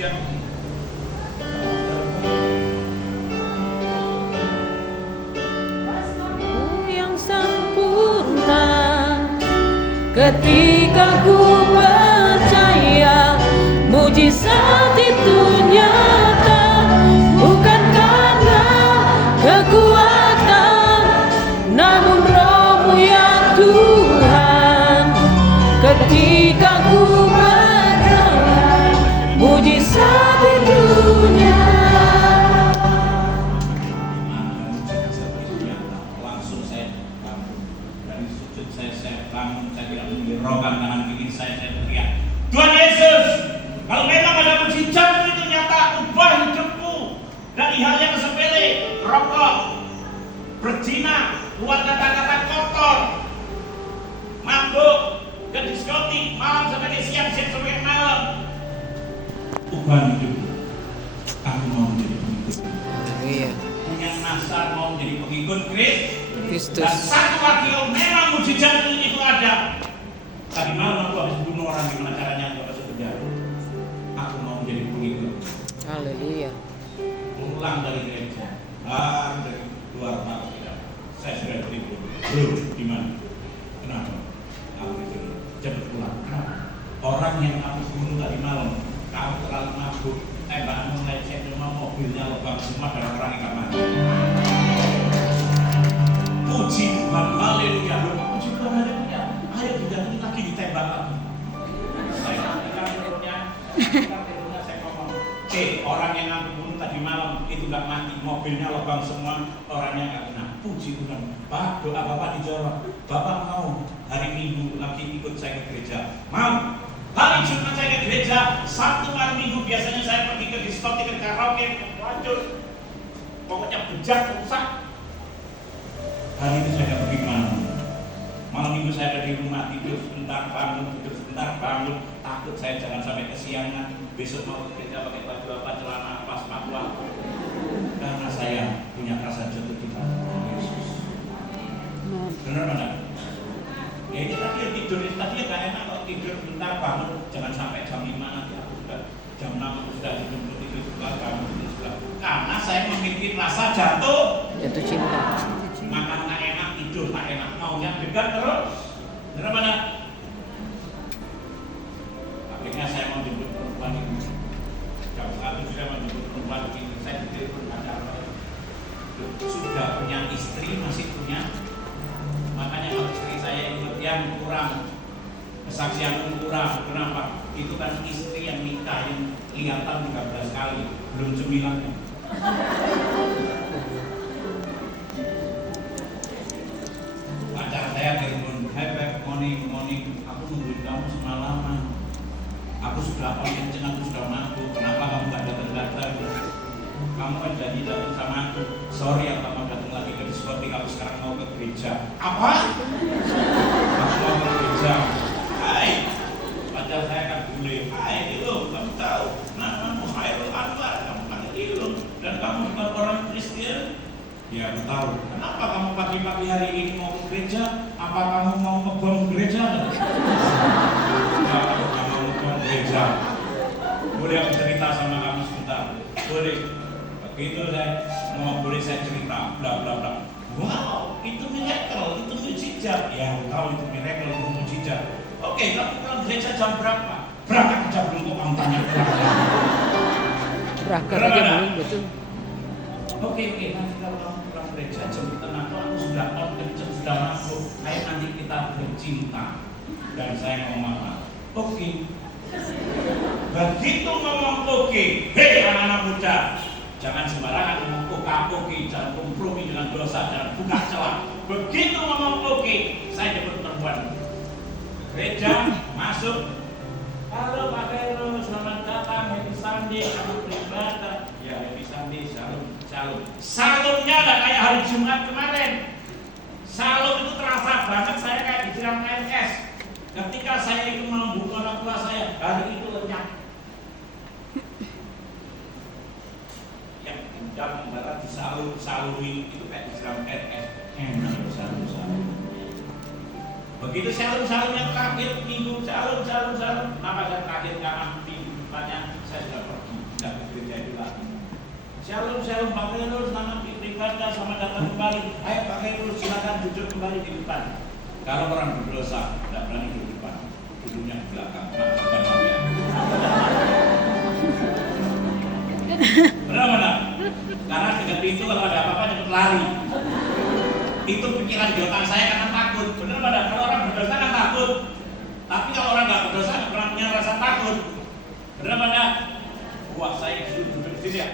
pujian. Yang sempurna ketika ku percaya mujizat itu nyata, bukan karena kekuatan, namun Roh-Mu ya Tuhan. Ketika ku berdoa mujizat itu nyata. Langsung saya bangun dari sujud, saya bangun, saya tidak menggiraukan tangan kiri saya teriak, Tuhan Yesus, kalau memang ada mujizat itu nyata, ubah hidupku dari hal yang sepele, rokok, berzina, keluar kata-kata kotor, mabuk, ke diskotik, malam sampai siang sampai malam. Ubah hidupku, aku mau menjadi pengikut. Iya. Yang Nasar mau menjadi pengikut Kristus. Dan Kristus. satu lagi yang memang mujizat itu ada. Tadi malam aku habis bunuh orang, gimana caranya aku masuk penjara? Aku mau menjadi pengikut. Haleluya. Pulang dari gereja, dari luar Pak tidak. Saya sudah tidur. Belum, gimana? Kenapa? Aku itu cepat pulang. Kenapa? Orang yang aku bunuh tadi malam, kamu terlalu mabuk, tembakan melecet, cuma mobilnya lubang semua dan orang yang mati. Puji Tuhan, haleluya. Puji Tuhan, haleluya. Ayo diganti lagi, ditembak lagi. Saya katakan perutnya, saya ngomong, orang yang aku bunuh tadi malam itu gak mati, mobilnya lubang semua, orangnya gak kena. Puji Tuhan. Pak, doa Bapak dijawab. Bapak mau hari Minggu lagi ikut saya ke gereja? Mau? Hari Jumat saya ke gereja, Sabtu malam Minggu biasanya saya pergi ke diskotik, ke karaoke, wancur, pokoknya bejat, rusak. Hari ini saya pergi kemana? Malam Minggu saya ada di rumah, tidur sebentar bangun, takut saya jangan sampai kesiangan. Besok mau ke gereja pakai baju apa, celana apa, sepatu apa. Karena saya punya rasa jatuh cinta Yesus. Benar mana? Ya ini tadi yang tidur, tadi ya gak enak kalau tidur bentar bangun, jangan sampai jam 5 nanti aku sudah jam 6 aku sudah dijemput itu sebelah bangun itu sebelah. Karena saya memiliki rasa jatuh cinta. makan tak enak, tidur tak enak, maunya dekat terus. Benar mana? Akhirnya saya mau jemput perempuan itu. Jam 1 sudah menjemput perempuan itu, saya ditelepon pacar sudah punya istri, masih punya. Makanya kalau istri saya ikut yang kurang, kesaksian kurang, kenapa? Itu kan istri yang nikah yang kelihatan 13 kali, belum 9. Pacar saya telepon, hey babe, morning, aku nungguin kamu semalaman. Aku sudah kenceng, aku sudah mabuk, kenapa kamu gak datang? Kamu kan janji datang sama aku. Sorry ya, kamu datang lagi ke diskotik, aku sekarang mau ke gereja. Apa? Aku mau ke gereja. Hai, pacar saya kan bule. Hai, Ilum, kamu tahu namamu Khairul Anwar, kamu kan Ilum, dan kamu bukan orang Kristen. Ya, aku tahu. Kenapa kamu pagi-pagi hari ini mau ke gereja? Apa kamu mau ngebom gereja? Ya, aku nggak mau ngebom gereja. Boleh aku cerita sama kamu sebentar? Boleh. Begitu saya mau boleh saya cerita, bla bla bla. Wow, itu miracle, itu mujizat. Ya, tahu itu miracle, itu mujizat. Oke, tapi kalau gereja jam berapa? Berangkat jam belum kok kamu tanya Berangkat aja belum, betul. Oke, nanti kalau kamu pulang gereja jam setengah aku sudah on kenceng, sudah masuk. Ayo nanti kita bercinta. Dan saya ngomong apa? Oke. Begitu ngomong oke, hei anak-anak muda, jangan sembarangan ngomong oke, jangan kompromi dengan dosa, jangan buka celah. Begitu ngomong oke, saya jemput perempuan gereja, masuk. Halo Pak Khairul, selamat datang, happy Sunday, selamat beribadah. Ya happy Sunday, shalom. Salomnya gak kayak hari Jumat kemarin. Salom itu terasa banget saya kayak disiram air es. Ketika saya itu membunuh orang tua saya, hari itu lenyap. Yang dendam membara disaluri itu kayak disiram air es. Enak salum. Begitu salum-salumnya terakhir minggu salum. Kenapa saya terakhir? Karena minggu depannya saya sudah pergi. Pak Khairul, selamat beribadah, selamat datang kembali. Ayo Pak Khairul, silakan duduk kembali di depan. Kalau orang berdosa, tidak berani duduk di depan, duduknya di belakang. Maafkan saya. Benar mana? Karena dekat pintu kalau ada apa-apa cepat lari. Itu pikiran di otak saya karena takut. Benar mana? Kalau orang berdosa kan takut. Tapi kalau orang nggak berdosa nggak pernah punya rasa takut. Benar mana? Wah, saya disuruh duduk di sini ya.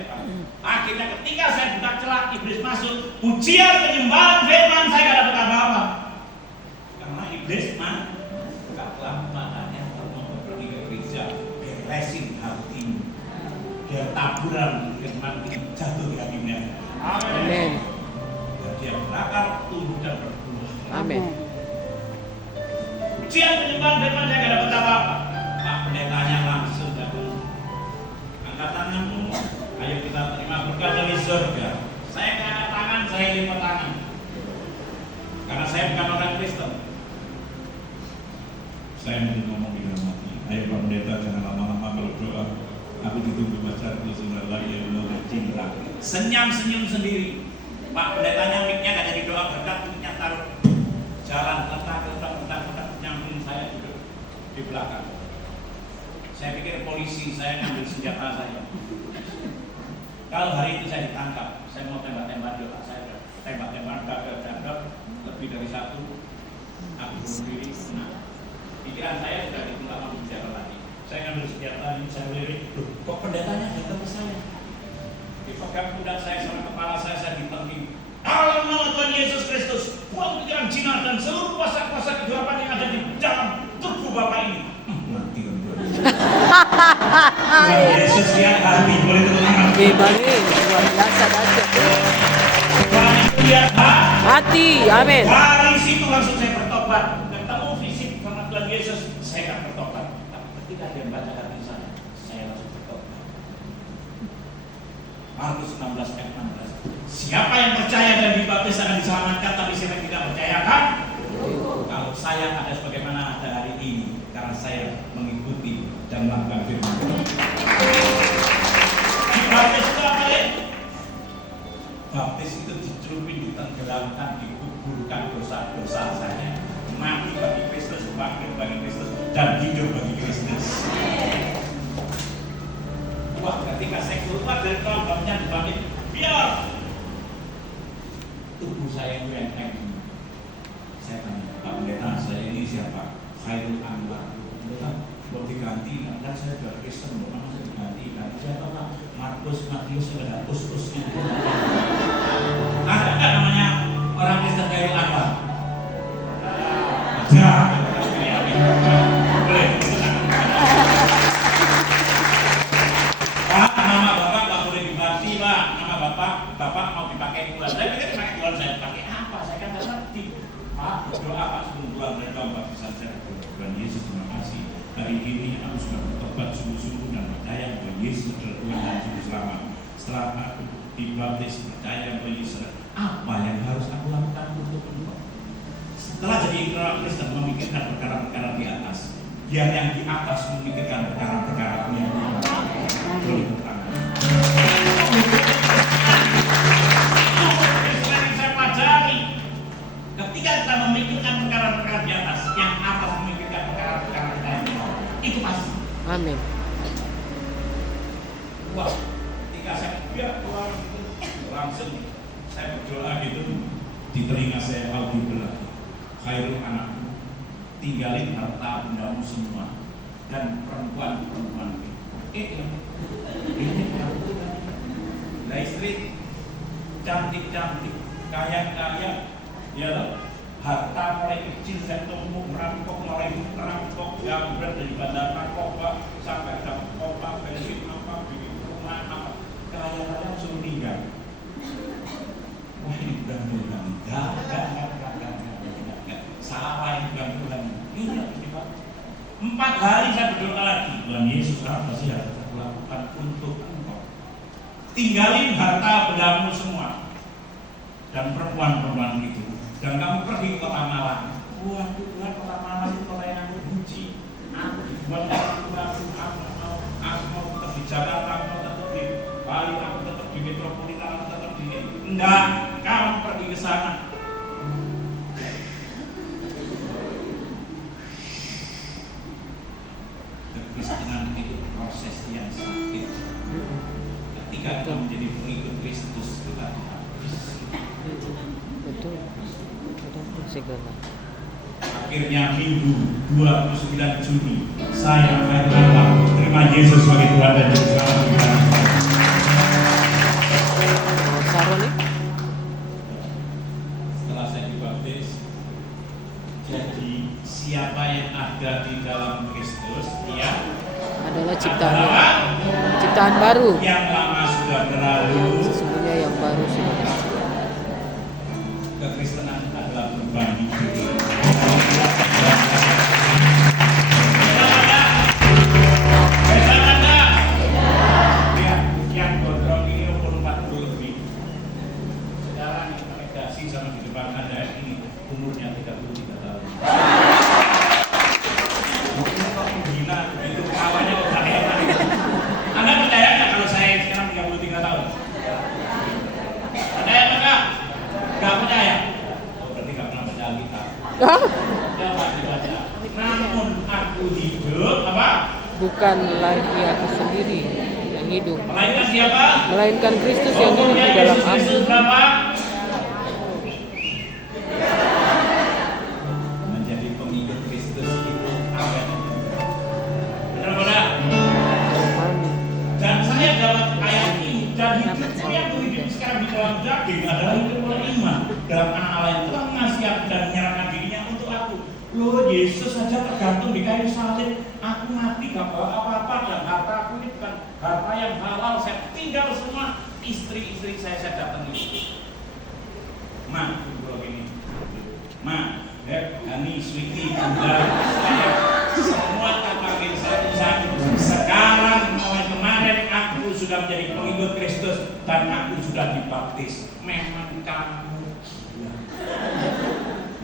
Akhirnya ketika saya buka celah, iblis masuk. Pujian penyembahan firman saya nggak dapat apa-apa. Karena iblis mah nggak makanya mau pergi ke gereja, beresin hatimu. Biar taburan firman ini jatuh di hatinya. Amin. Dan dia berakar, tumbuh dan berbuah. Amin. Pujian penyembahan firman saya nggak dapat apa-apa. Pak pendetanya langsung datang. Angkat tanganmu, ayo kita terima berkat dari surga. Saya nggak angkat tangan, saya lipat tangan. Karena saya bukan orang Kristen. Saya mau ngomong di dalam hati. Ayo Pak Pendeta, jangan lama-lama kalau doa. Aku ditunggu pacarku sebentar lagi yang mau cinta. Senyum sendiri. Pak Pendetanya mic-nya nggak jadi doa berkat, mic-nya taruh jalan letak nyambung saya duduk di belakang. Saya pikir polisi, saya ngambil senjata saya. Kalau hari itu saya ditangkap, saya mau tembak-tembak di otak saya, tembak-tembak ke jadok, lebih dari satu, aku bunuh diri. Nah, pikiran saya sudah ditolak ambil senjata lagi. Saya ngambil senjata ini, saya lirik, loh, kok pendetanya datang ke saya? Dipegang pundak saya sama kepala saya ditengking. Dalam nama Tuhan Yesus Kristus, buang pikiran jinak dan seluruh kuasa-kuasa kegelapan yang ada di dalam tubuh Bapak ini. Mati kan Tuhan Yesus lihat hati, boleh tepuk tangan. Balik, luar biasa dahsyat. Tuhan itu lihat Hati, amin. dari situ langsung saya bertobat. Ketemu fisik sama Tuhan Yesus, saya akan bertobat. Tapi ketika dia membaca hati saya langsung bertobat. Markus 16 ayat 16. Siapa yang percaya dan dibaptis akan diselamatkan, tapi siapa yang tidak percaya kan? Kalau saya ada sebagaimana ada hari ini, karena saya mengikuti dan melakukan firman. Dibaptis itu apa ya? Baptis itu dicelupin, ditenggelamkan, dikuburkan dosa-dosa saya. Mati bagi Kristus, bangkit bagi Kristus, dan hidup bagi Kristus. Wah, ketika saya keluar dari kelompoknya dibaptis, biar tubuh saya itu yang saya tanya, Pak Pendeta, saya ini siapa? Khairul Anwar. Pendeta, mau diganti, kan saya sudah Kristen, mana saya diganti? Siapa Pak? Markus, Matius, ada us-usnya. Ada nggak namanya orang Kristen Khairul Anwar? Ada. Boleh. Pak, nama Bapak nggak boleh diganti, Pak. Nama Bapak mau dipakai Tuhan. Saya pikir dipakai Tuhan, saya pakai apa? Saya kan nggak ngerti. Pak, berdoa Pak sebelum pulang dari dalam baptisan saya. Tuhan Yesus, terima kasih. Hari ini aku sudah bertobat sungguh-sungguh dan percaya bahwa Yesus adalah Tuhan dan Juru Selamat. Setelah aku dibaptis percaya bahwa Yesus, apa yang harus aku lakukan untuk berubah? Setelah jadi orang Kristen memikirkan perkara-perkara di atas, biar yang di atas memikirkan perkara-perkara yang di bawah. Ketika kita memikirkan perkara-perkara di atas, yang atas memikirkan perkara-perkara di bawah, itu pasti. Amin. Wah, ketika saya biar keluar itu langsung saya berdoa gitu di telinga saya audible lagi. Khairul anakku, tinggalin harta bendamu semua dan perempuan-perempuan ini lah istri cantik-cantik, kaya-kaya, ya loh. Harta mulai kecil saya tumbuh merampok, gambar dari bandar narkoba sampai ada kota, bensin apa, bikin rumah apa, kaya-kaya suruh tinggal. Wah ini bukan Tuhan, enggak. Salah ini bukan Tuhan. Ini Pak. 4 hari saya berdoa lagi. Tuhan Yesus, apa sih yang harus aku lakukan untuk Engkau? Tinggalin harta bendamu semua dan perempuan-perempuan itu. Dan kamu pergi ke kota Malang. Wah Tuhan, kota Malang itu kota yang aku benci. Aku dibuat orang tua aku mau tetap di Jakarta, aku mau tetap di Bali, aku tetap di metropolitan, aku tetap Enggak, kamu pergi ke sana. Kekristenan itu proses yang sakit. Ketika kita menjadi pengikut Kristus, kita dihapus. Betul. Betul segala. Akhirnya Minggu 29 Juni saya akan datang terima Yesus sebagai Tuhan dan Juru Selamat kita. Saron nih. Setelah saya dibaptis, jadi siapa yang ada di dalam Kristus, dia Adalah adalah ciptaan baru. yang lama sudah berlalu. Sesungguhnya yang baru sudah datang. Kekristenan adalah berbagi diri. Yang gondrong ini umur 40 lebih. Sekarang yang negasi sama di depan Anda ini umurnya 33 tahun. Mungkin kok menghina begitu awalnya kok gak enak. Anda percaya nggak kalau saya sekarang 33 tahun? Percaya nggak? Gak percaya? Oh, berarti gak pernah baca Alkitab. Jangan dibaca. Namun aku hidup apa? Bukan lagi aku sendiri yang hidup, Melainkan siapa? melainkan Kristus yang hidup di dalam Yesus aku. Kristus berapa? Menjadi pengikut Kristus itu apa? Benar-benar. Dan saya dapat ayat ini dan hidup saya yang hidup sekarang di dalam daging adalah hidup oleh iman dalam anak Allah yang telah mengasihi dan menyerahkan dirinya untuk aku. Loh, Yesus saja tergantung di kayu salib. Aku mati gak bawa apa-apa dan harta aku ini bukan harta yang halal. Saya tinggal semua istri-istri saya datangi. Ma, dulu gini. Ma, Hani, Sweetie, Bunda, saya semua tak pakai saya. Sekarang mulai kemarin aku sudah menjadi pengikut Kristus dan aku sudah dibaptis. Memang kamu gila.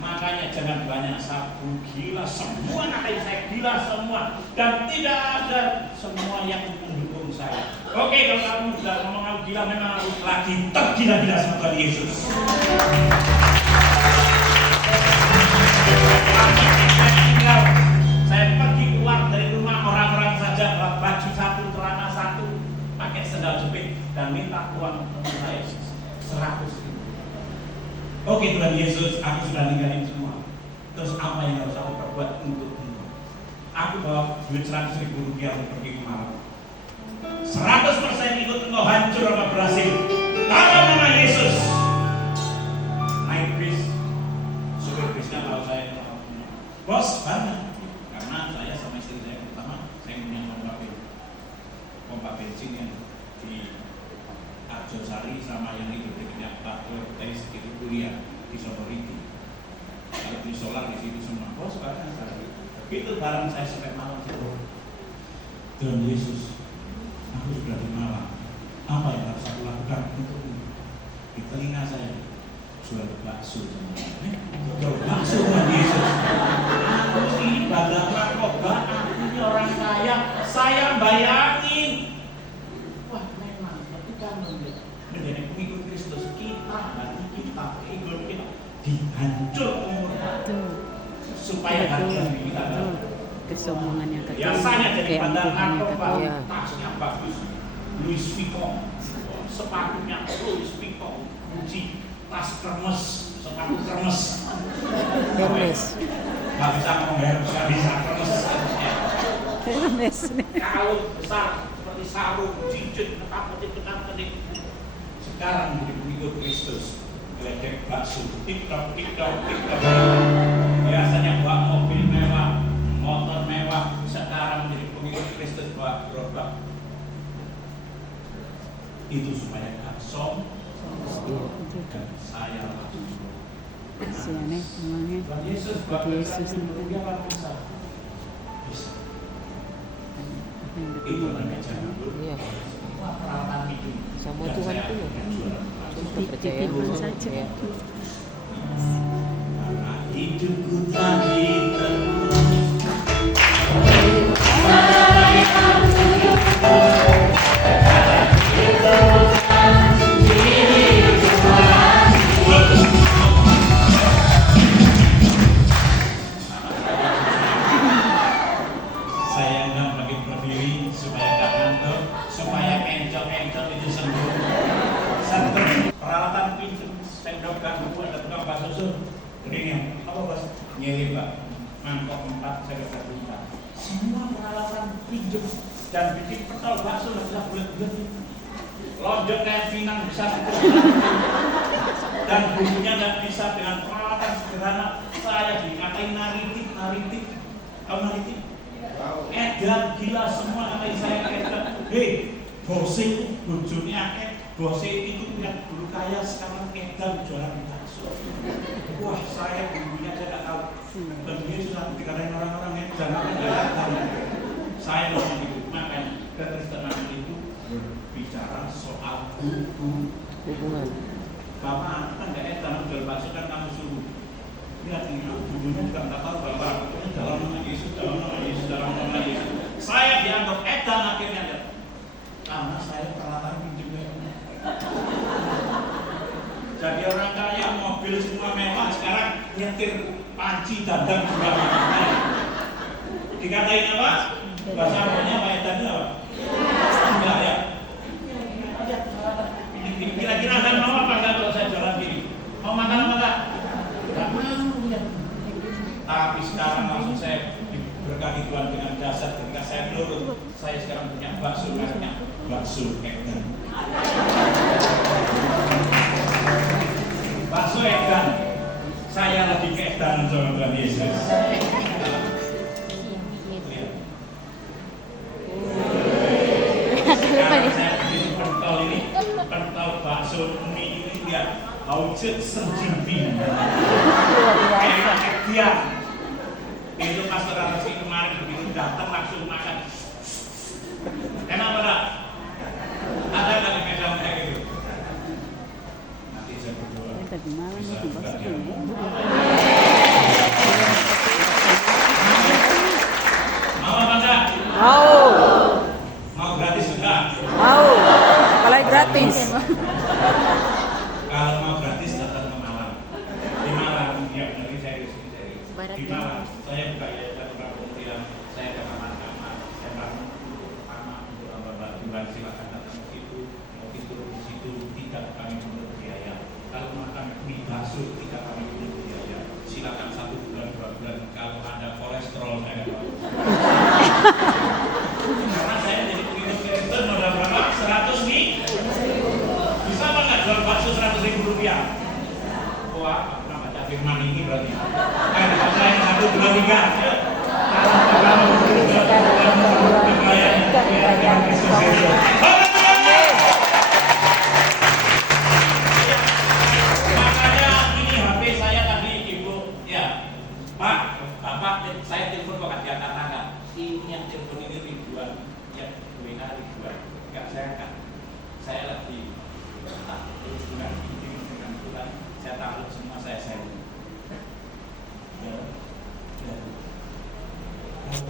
Makanya jangan banyak sabu, gila semua, ngatain saya gila semua dan tidak ada semua yang mendukung saya. Oke, kalau kamu sudah ngomong aku gila, memang aku lagi tergila-gila sama Tuhan Yesus. Saya pergi keluar dari rumah orang-orang saja bawa baju satu, celana satu, pakai sendal jepit dan minta uang teman saya 100.000. Oke Tuhan Yesus, aku sudah ninggalin semua. Terus apa yang harus aku perbuat untuk engkau? Aku bawa duit 100.000 rupiah untuk pergi ke Malang. 100% ikut engkau, hancur apa berhasil. Dalam nama Yesus. Naik bis, supir bisnya tahu saya bos, mana? Karena saya sama istri saya pertama, saya punya pompa bensin yang di Arjosari sama yang di dekat Pak Tes itu kuliah di Sonoriti. Kalau di solar di situ semua. Oh sekarang saya begitu barang saya sampai malam itu. Tuhan Yesus, aku sudah di Malang. Apa yang harus aku lakukan untukmu? Di telinga saya jual bakso. Jual bakso Tuhan Yesus. Aku ini badang narkoba, aku ini orang kaya. Saya bayangin. Wah memang, tapi kamu menjadi pengikut Kristus kita, nanti kita ikut kita dihancur umur supaya hati kita kesombongan yang kecil, biasanya jadi pandang keangkuhan yang narkoba, kecil. tasnya bagus, Louis Vuitton, sepatunya Louis Vuitton, Gucci, tas kermes, sepatu kermes, Hermes. nggak bisa ngomong Hermes, nggak bisa kermes, Hermes. kalung besar seperti sarung, cincin, ketak-ketik. Sekarang menjadi pengikut Kristus, geledek bakso, tiktok. Biasanya bawa mobil mewah, motor mewah. Sekarang menjadi pengikut Kristus bawa gerobak. Itu supaya gak dan saya Kasihannya emangnya Tuhan Yesus buat Yesus dia apa bisa? apa yang Itu ketemu namanya jangan Iya. semua peralatan hidup. Sama Dan Tuhan saya punya. akan jual. Cuma kepercayaan Titipan saja. saja. Ya. Karena hidupku telah ditebus. Yesus ngirim Pak, mangkok 4 saya dapat 4. Semua peralatan pinjem dan bikin pentol bakso lah bulat-bulat itu. Lonjok kayak pinang besar dan bumbunya nggak bisa dengan peralatan sederhana. Saya dikatain naritik. Tahu naritik? Edan gila semua ngatain saya edan. Hei, bose itu bojone akeh, bose itu punya dulu kaya sekarang edan jualan bakso. Wah, saya dulunya saya nggak tahu. Dan dia sudah dikatain orang-orang edan apa nggak tahu. Saya masih gitu, makanya kekristenan itu bicara soal Hubungan. Bapak kan nggak edan jual bakso kan kamu suruh. Lihat ini, dulunya juga nggak tahu Bapak. Dalam nama Yesus. Saya dianggap edan akhirnya karena saya peralatan pinjam. Jadi orang kaya mobil semua mewah sekarang nyetir panci dandang juga. Dikatain apa? Bahasa Arabnya apa edan itu apa? Enggak ya. Kira-kira Anda mau apa enggak kalau saya jualan gini? Mau makan apa enggak? Enggak mau ya. Tapi sekarang langsung saya berkati Tuhan dengan dasar ketika saya menurut saya sekarang punya bakso mereknya bakso edan. Bakso edan. Saya lagi keedanan sama Tuhan Yesus. Sekarang saya bikin pentol ini, pentol bakso mie ini dia haucet senjimbi. Kayak dia. Itu pastor Rasi kemarin begitu datang langsung makan. Enak enggak? Ada nggak di Medan kayak gitu? Nanti saya berdoa. Tadi malam Bisa itu buka dia. Mau apa enggak? Mau gratis enggak? Mau. Apalagi gratis. Kalau mau gratis datang ke Malang. Di Malang, ya benar serius. Di Malang, saya buka yayasan pemutiran, saya ke kamar-kamar, saya bangun kamar untuk hamba-hamba, silakan datang ke situ, mau tidur di situ, tidak kami pungut biaya. Kalau makan mie bakso, tidak kami pungut biaya. Silakan 1 bulan, 2 bulan. Kalau ada kolesterol saya mau. Karena saya jadi pengikut Kristen modal berapa? 100 nih. Bisa apa nggak jual bakso 100.000 rupiah? Wah, pernah baca firman ini berarti. Saya 1, 2, 3. Makanya ini HP saya tadi Ibu, ya Pak, Bapak, saya telepon kok dia katakan ini yang telepon ini ribuan, yang WA ribuan. Enggak saya kan, saya lagi terus dengan Tuhan, saya taruh semua saya share. Kalau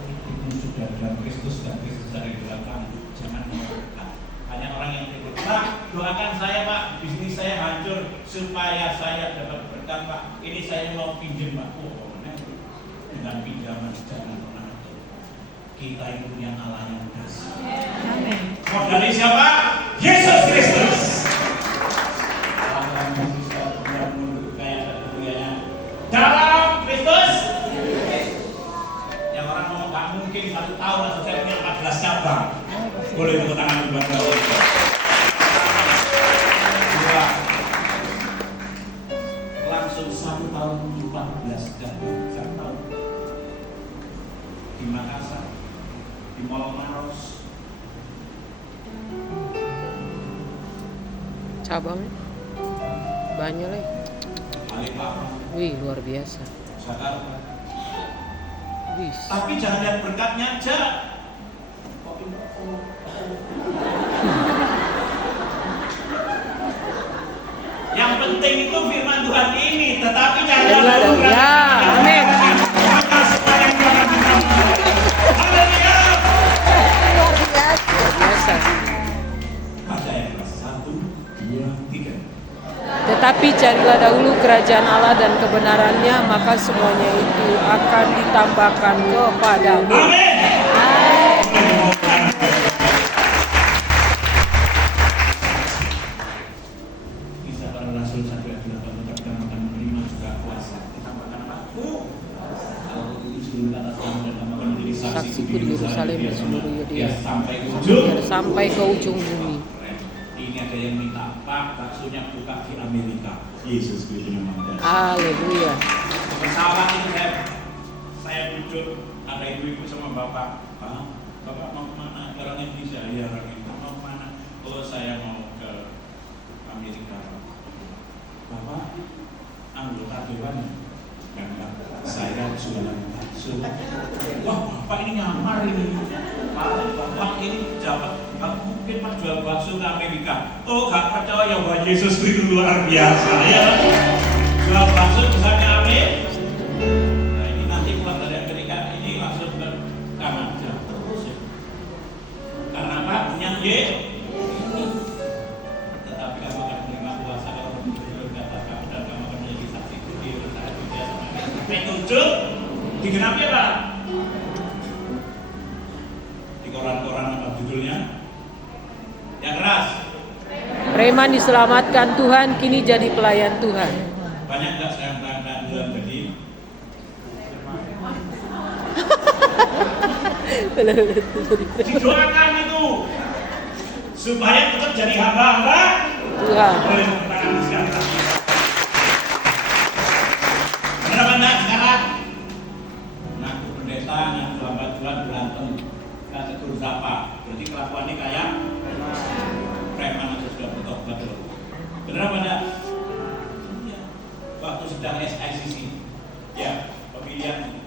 itu sudah dalam Kristus dan Kristus dari dalam kamu, jangan mengatakan. Hanya orang yang telepon, Pak, doakan saya Pak, bisnis saya hancur supaya saya dapat berkat Pak. Ini saya mau pinjam Pak. Oh, dengan pinjaman jangan pernah itu. Kita ini punya Allah yang dahsyat. Modalnya siapa? Yesus Kristus. Allah yang bisa menurut kaya dan kemuliaannya dalam Kristus. Yang orang ngomong nggak mungkin 1 tahun langsung saya punya 14 cabang. Boleh tepuk tangan buat Bapak. Dua. Langsung 1 tahun 14 cabang. 1 tahun. Di Makassar, di Mall Maros. Cabangnya banyak lagi. Balikpapan, Wih, luar biasa. Jakarta. Wih. Tapi jangan lihat berkatnya aja. Yang penting itu firman Tuhan ini, tetapi jangan lihat berkat. Ya, amin. Maka semua yang Tuhan berikan. Haleluya. Biasa. Baca yang kelas 1, 2, 3. Tetapi carilah dahulu kerajaan Allah dan kebenarannya, maka semuanya itu akan ditambahkan kepadamu. Amin. Kisah para Rasul 1 ayat 8, kita akan menerima juga kuasa. Ditambahkan apa? Yerusalem dan seluruh Yudea sampai ujung. biar sampai ke ujung bumi. Ini ada yang minta, Pak, baksonya buka di Amerika. Yesus Kristus memang. Haleluya. Pesawat itu saya duduk, ada ibu-ibu sama bapak. Pak, bapak mau kemana? Orang Indonesia, ya orang Indonesia. Mau kemana? Oh, saya mau ke Amerika. Bapak, anggota dewan? Enggak, saya jualan bakso. Wah, bapak ini nyamar ini. Bapak ini jabat. Kamu mungkin Pak jual bakso ke Amerika. Oh, gak percaya bahwa Yesus itu luar biasa ya. Jual bakso bisa ke Amerika. Nah, ini nanti pulang dari Amerika ini langsung ke Kanada terus ya. Karena apa? Punya ini. Tetapi kamu akan menerima kuasa kalau belum katakan dan kamu akan menjadi saksi itu di saya juga sama. 7 digenapi apa? Di koran-koran apa judulnya? Yang keras. Preman diselamatkan Tuhan, kini jadi pelayan Tuhan. Banyak nggak saya pelayan Tuhan jadi? Didoakan itu supaya tetap jadi hamba-hamba Tuhan. oleh tangan sekarang. Benar enggak sekarang? Ngaku pendeta, ngaku hamba Tuhan berantem, nggak tegur sapa. Berarti kelakuannya kayak preman aja sudah bertobat loh. Benar apa enggak? Ya. Waktu sedang SICC, ya pemilihan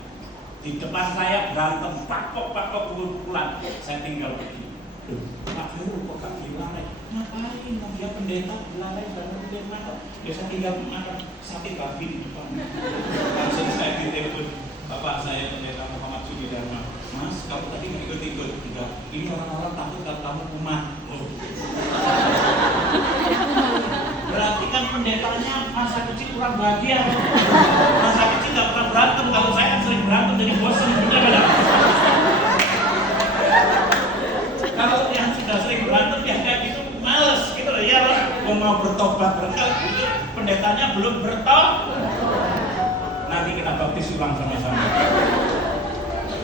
di depan saya berantem, pakok pukul-pukulan. Saya tinggal pergi. Pak Heru kok gak dilalai? Ngapain? Mau dia pendeta dilalai dan kemudian mana? Biasa tinggal makan sate babi di depan. Langsung saya ditelepon bapak saya pendeta Muhammad Sudi Dharma. Mas, kamu tadi nggak ikut-ikut? Tidak. Ini orang-orang takut kalau kamu kumat. Oh. Berarti kan pendetanya masa kecil kurang bahagia. Masa kecil nggak pernah berantem. Kalau saya kan sering berantem jadi bosan. Benar nggak? Kalau yang sudah sering berantem ya kayak gitu males gitu loh ya loh. Mau bertobat berkali pendetanya belum bertobat. Nanti kita baptis ulang sama-sama.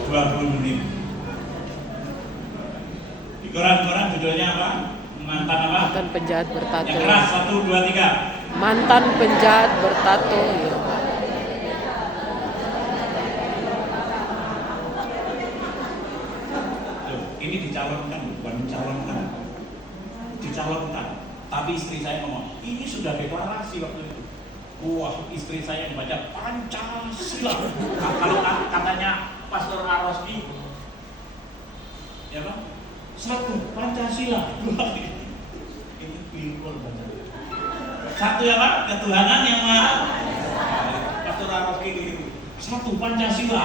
20 menit. Di koran-koran judulnya apa? Mantan apa? Mantan penjahat bertato. Yang keras 1, 2, 3. Mantan penjahat bertato. Ya. Ini dicalonkan, bukan mencalonkan. Dicalonkan. Tapi istri saya ngomong, ini sudah deklarasi waktu itu. Wah, istri saya membaca Pancasila. Nah, kalau katanya Pastor Aroski, ya Pak, 1 Pancasila. Ini pinggul baca. 1 ya Pak, ketuhanan yang maha. Pastor Aroski itu 1 Pancasila.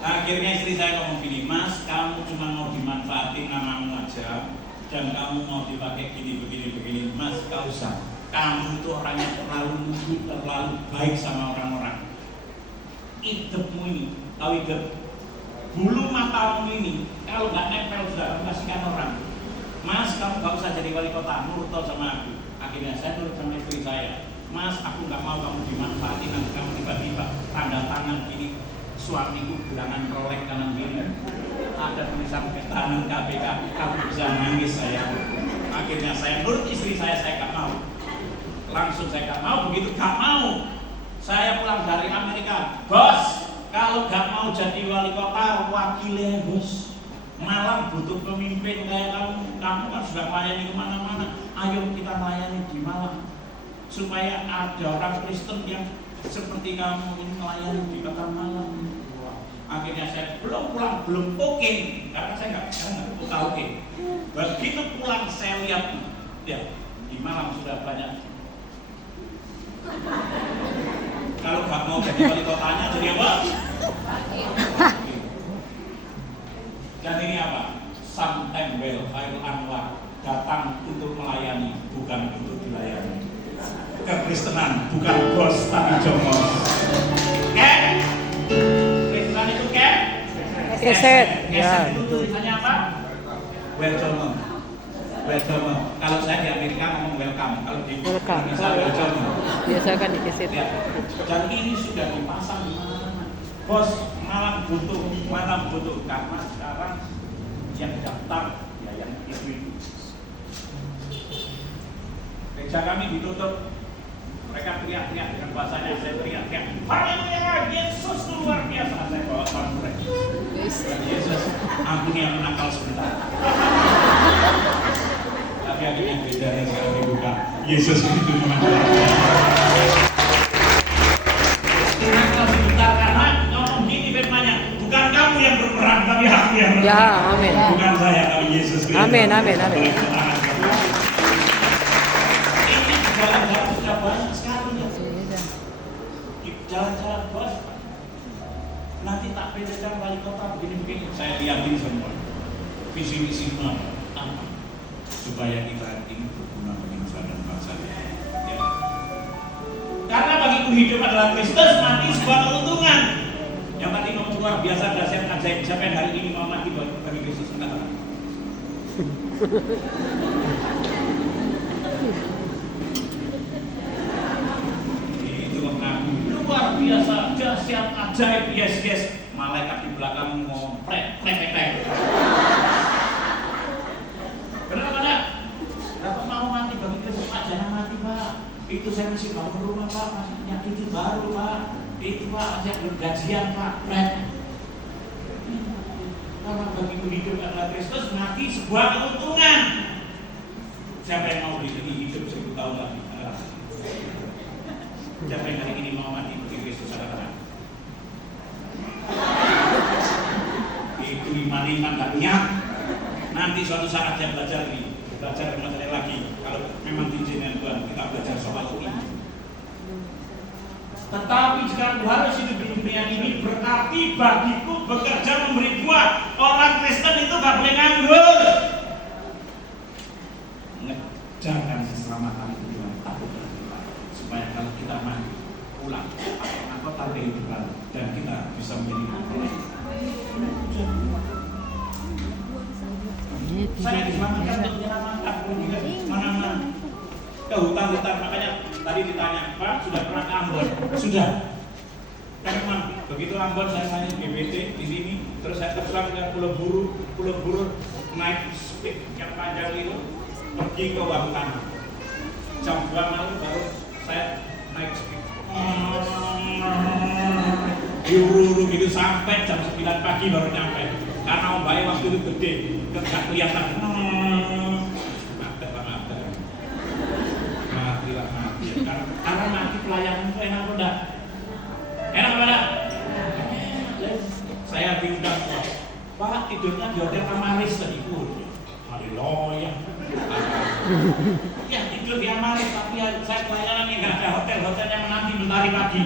Akhirnya istri saya ngomong gini, Mas, kamu cuma mau dimanfaatin namamu aja, dan kamu mau dipakai begini, Mas, gak usah. Kamu itu orangnya terlalu lugu, terlalu baik sama orang-orang. Hidupmu ini, tahu hidup, bulu matamu ini, kalau nggak nempel sudah kasihkan orang. Mas, kamu gak usah jadi wali kota, nurut sama aku. Akhirnya saya nurut sama istri saya. Mas, aku nggak mau kamu dimanfaatin, nanti kamu tiba-tiba tanda tangan gini. Suamiku bilangan rolek kanan kiri, ada tulisan ketahanan KPK, kamu bisa nangis saya. Akhirnya saya nurut istri saya gak mau. Langsung saya gak mau, begitu gak mau. Saya pulang dari Amerika, bos, kalau gak mau jadi wali kota, wakilnya bos. Malang butuh pemimpin kayak kamu kan sudah melayani kemana-mana. Ayo kita melayani di Malang, supaya ada orang Kristen yang seperti kamu ini melayani di kota Malang. Akhirnya saya belum pulang, belum oke, karena saya nggak tahu oke. Begitu pulang saya lihat, ya di Malang sudah banyak. Kalau nggak mau jadi wali kotanya, jadi apa? Dan ini apa? Sam Tempel Khairul Anwar datang untuk melayani, bukan untuk dilayani. Kekristenan bukan bos tapi jongos. Kristenan itu Keset. Ya, itu tulisannya apa? Welcome. Welcome. Kalau saya di Amerika ngomong welcome. Kalau di Welcome. Indonesia welcome. Biasa kan di keset. Ya. Dan ini sudah dipasang di mana-mana. bos malam butuh karena sekarang yang daftar ya yang itu. Gereja kami ditutup, mereka teriak-teriak dengan bahasanya, saya teriak-teriak, haleluya, Yesus luar biasa, saya bawa pamflet. Yesus, ampuni yang nakal sebentar. Tapi akhirnya bedanya sekarang dibuka, Yesus itu memang luar biasa. Nakal sebentar karena ngomong gini firman-Nya, bukan kamu yang berperang, tapi aku yang berperang. Ya, amin. Bukan saya, tapi Yesus. Amin, amin, amin. Jalan-jalan sudah banyak sekali ya. Jalan-jalan bos. Nanti tak bedakan wali kota begini-begini. Saya lihatin semua. Visi misi apa? Supaya kita ini berguna bagi nusa dan bangsa. Ya. Karena bagiku hidup adalah Kristus, mati sebuah keuntungan. Yang tadi ngomong luar biasa dahsyat ajaib. Siapa yang hari ini mau mati bagi Kristus? Katakan. Luar biasa, dahsyat, ajaib, yes. Malaikat di belakang mau plek. Benar? Dapat mau mati bagi Kristus, Pak, jangan mati, Pak. Itu saya masih bangun rumah, Pak, masih punya cucu baru, Pak. Itu, Pak, saya belum gajian, Pak, plek. Karena bagiku hidup adalah Kristus, mati sebuah keuntungan. Siapa yang mau hidup 1000 tahun lagi? Siapa yang hari ini mau mati bagi Kristus, saudara? Itu iman tak niat. Nanti suatu saat saya belajar lagi. Kalau memang diizinkan Tuhan, kita belajar soal ini. Tetapi jika harus hidup di dunia ini, berarti bagiku bekerja memberi buah. Orang Kristen itu gak boleh nganggur. Ngejarkan keselamatan Tuhan, supaya kalau kita mati pulang anggota kehidupan dan kita bisa menjadi saya diselamatkan untuk menyelamatkan mana-mana ke hutan-hutan. Makanya tadi ditanya, Pak, sudah pernah ke Ambon? Sudah. Kan memang begitu Ambon saya tanya GBT di sini, terus saya terserang ke Pulau Buru naik speed yang panjang itu pergi ke Wangtana. Jam 2 malam baru saya naik speed diuru-uru gitu sampai jam 9 pagi baru nyampe. Karena ombaknya waktu itu gede, gak kelihatan. Mati. Karena mati pelayanan itu enak apa enggak? Enak apa enggak? Saya diundang, Pak, tidurnya di hotel Amaris tadi pun. Haleluya. Ya tidur di Amaris, tapi saya pelayanan ini nggak ada hotelnya menanti mentari pagi.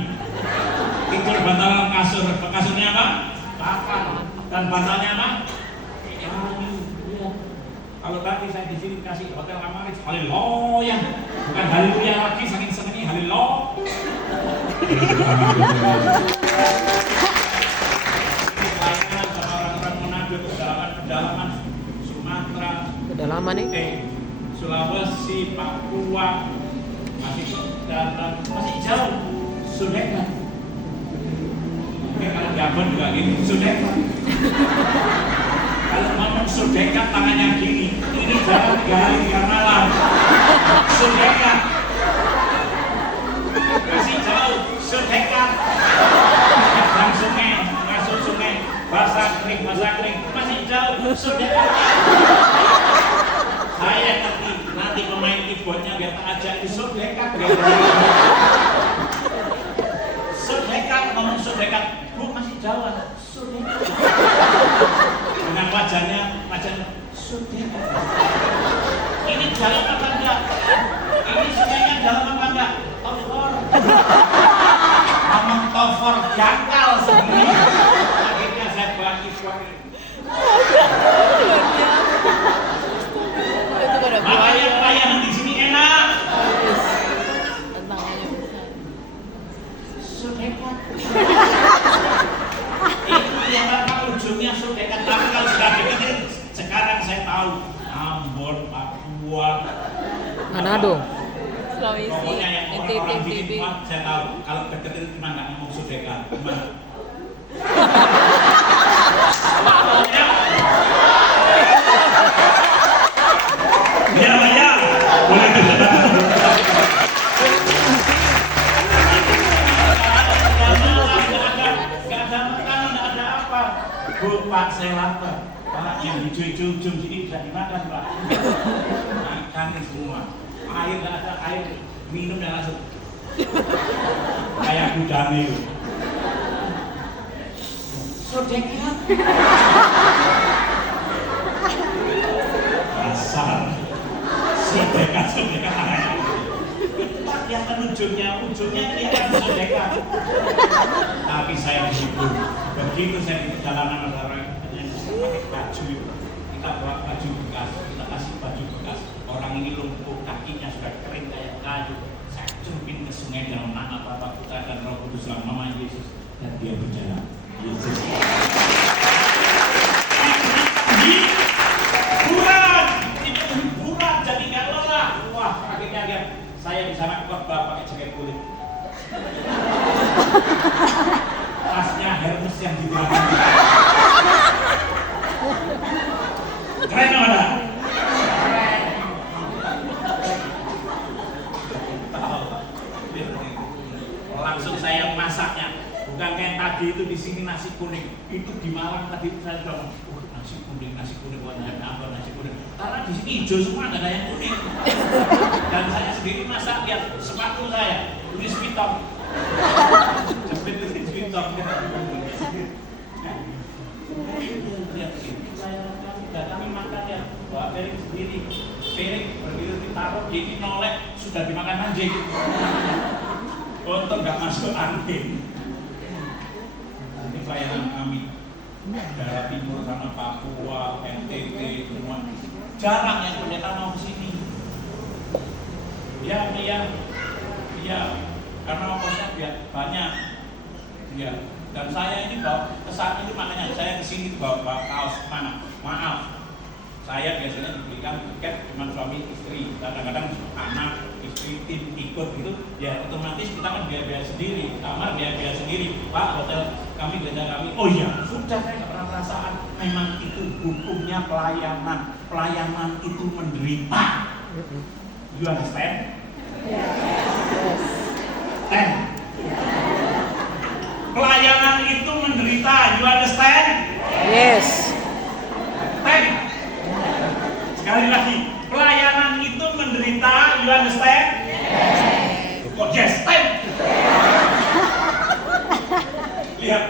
Tidur bantalan kasurnya apa? Papan. Dan bantalnya apa? Kalau tadi saya di sini kasih hotel Amaris, haleluya. Bukan haleluya lagi, saking senengnya haleluya. Pelayanan sama orang-orang Manado, pedalaman Sumatera, Kedalaman nih. Sulawesi, Papua, masih jauh, Sudetan. Mungkin kalau di Ambon juga gini, Sudetan. Kalau ngomong Sudetan tangannya gini, ini jalan 3 hari 3 malam. Sudetan. Masih jauh, Sudetan. Dan sungai, masuk sungai, basah kering, masih jauh, Sudetan. Saya nanti pemain keyboardnya biar tak ajak di Sudekat. Sudekat, ngomong Sudekat, Bu masih Jawa, Sudekat. Dengan wajahnya Sudekat. Ini jalan apa enggak? Ini sungainya jalan apa enggak? Tofor. Ngomong tofor jangkal sendiri. Akhirnya saya bawa keyboard. Makanya pelayanan di sini enak. Sudekat. Itu yang apa ujungnya Sudekat. Tapi kalau sudah deketin, sekarang saya tahu Ambon, Papua, Manado. pokoknya yang orang-orang di sini saya tahu. Kalau deketin cuma nggak ngomong Sudekat, cuma Ya, ya, boleh nggak ada apa. Bu, Pak, saya lapar. Pak, yang hijau-hijau ujung sini bisa dimakan, Pak. Makan semua. Air nggak ada, air minum dan langsung. Kayak gudang itu. Sodekan. Asal. Sodekan. Pak yang ujungnya kelihatan sodekan. Tapi saya begitu saya di perjalanan orang pakai baju, kita bawa baju bekas, kita kasih baju bekas. Orang ini lumpuh, kakinya sudah kering kayak kayu. Saya celupin ke sungai dalam nama Bapa, Putra dan Roh Kudus dalam nama Yesus, dan dia berjalan. Yesus. Hiburan, jadi nggak lelah. Wah, akhirnya lihat saya di sana khotbah pakai jaket kulit. Tasnya Hermes yang di belakang. Keren mana? Langsung saya masaknya. Bukan kayak tadi itu di sini nasi kuning. Itu di Malang tadi saya bilang, nasi kuning warna apa nasi kuning. Karena di sini hijau semua, nggak ada yang kuning. Dan saya sendiri masak, lihat sepatu saya tulis Vuitton. Jepit tulis Vuitton. Lihat ini saya kami makan ya, bawa piring sendiri. Piring berdiri ditaruh, ini nolek sudah dimakan anjing. Untung nggak masuk angin. Ini pelayanan kami daerah timur sama Papua, NTT, semua. Jarang yang pendeta mau ke sini. Ya, karena ongkosnya biar banyak. Ya, dan saya ini bawa kesan itu makanya saya ke sini bawa kaos mana? Maaf. Saya biasanya diberikan tiket cuma suami istri, kadang-kadang anak, istri, tim ikut gitu, ya otomatis kita kan biaya sendiri, kamar biaya sendiri, Pak hotel kami beda kami. Oh iya, sudah saya nggak pernah perasaan, memang itu hukumnya pelayanan itu menderita. You understand? Pelayanan itu menderita, you understand? Yes. Sekali lagi, pelayanan itu menderita, you understand? Oh yes, lihat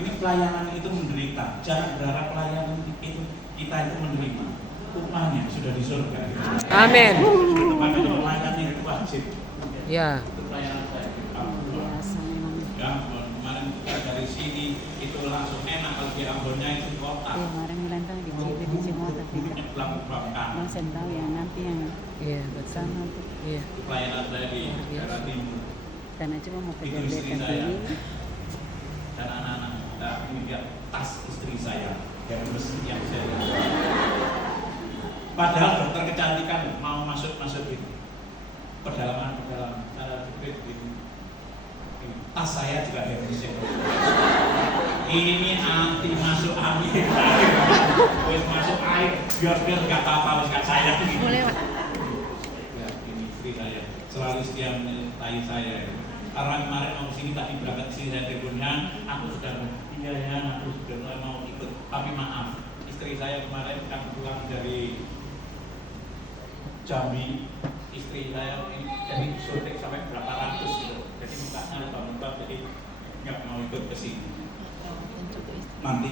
ini pelayanan itu menderita. Jangan berharap pelayanan itu kita itu menerima. Upahnya sudah di surga. Amin. Maka pelayanan itu wajib. Ya. Itu pelayanan saya. Biasa memang. Ya, kemarin dari sini itu langsung enak kalau di Ambonnya itu kota. Iya, kemarin Milentang di Cimot tapi Bang Sen tahu ya nanti yang Iya, betul. sama tuh. Iya. Itu pelayanan saya di daerah timur. Karena cuma mau Itu istri kegiatan saya ini. dan anak-anak. Nah, ini dia tas istri saya yang saya. Padahal dokter kecantikan mau masuk itu pedalaman cara jepit ini. Tas saya juga Hermes. Ini anti masuk angin. Wes masuk air biar nggak apa-apa nggak saya gitu. Boleh, Pak. Ya, ini istri saya selalu setia menyertai saya. Karena kemarin mau sini tadi berangkat sini saya teleponnya, aku sudah aku sudah mau ikut. Tapi maaf, istri saya kemarin kan pulang dari Jambi, istri saya ini jadi syuting sampai berapa ratus gitu. Jadi mukanya lupa jadi nggak mau ikut ke sini. Nanti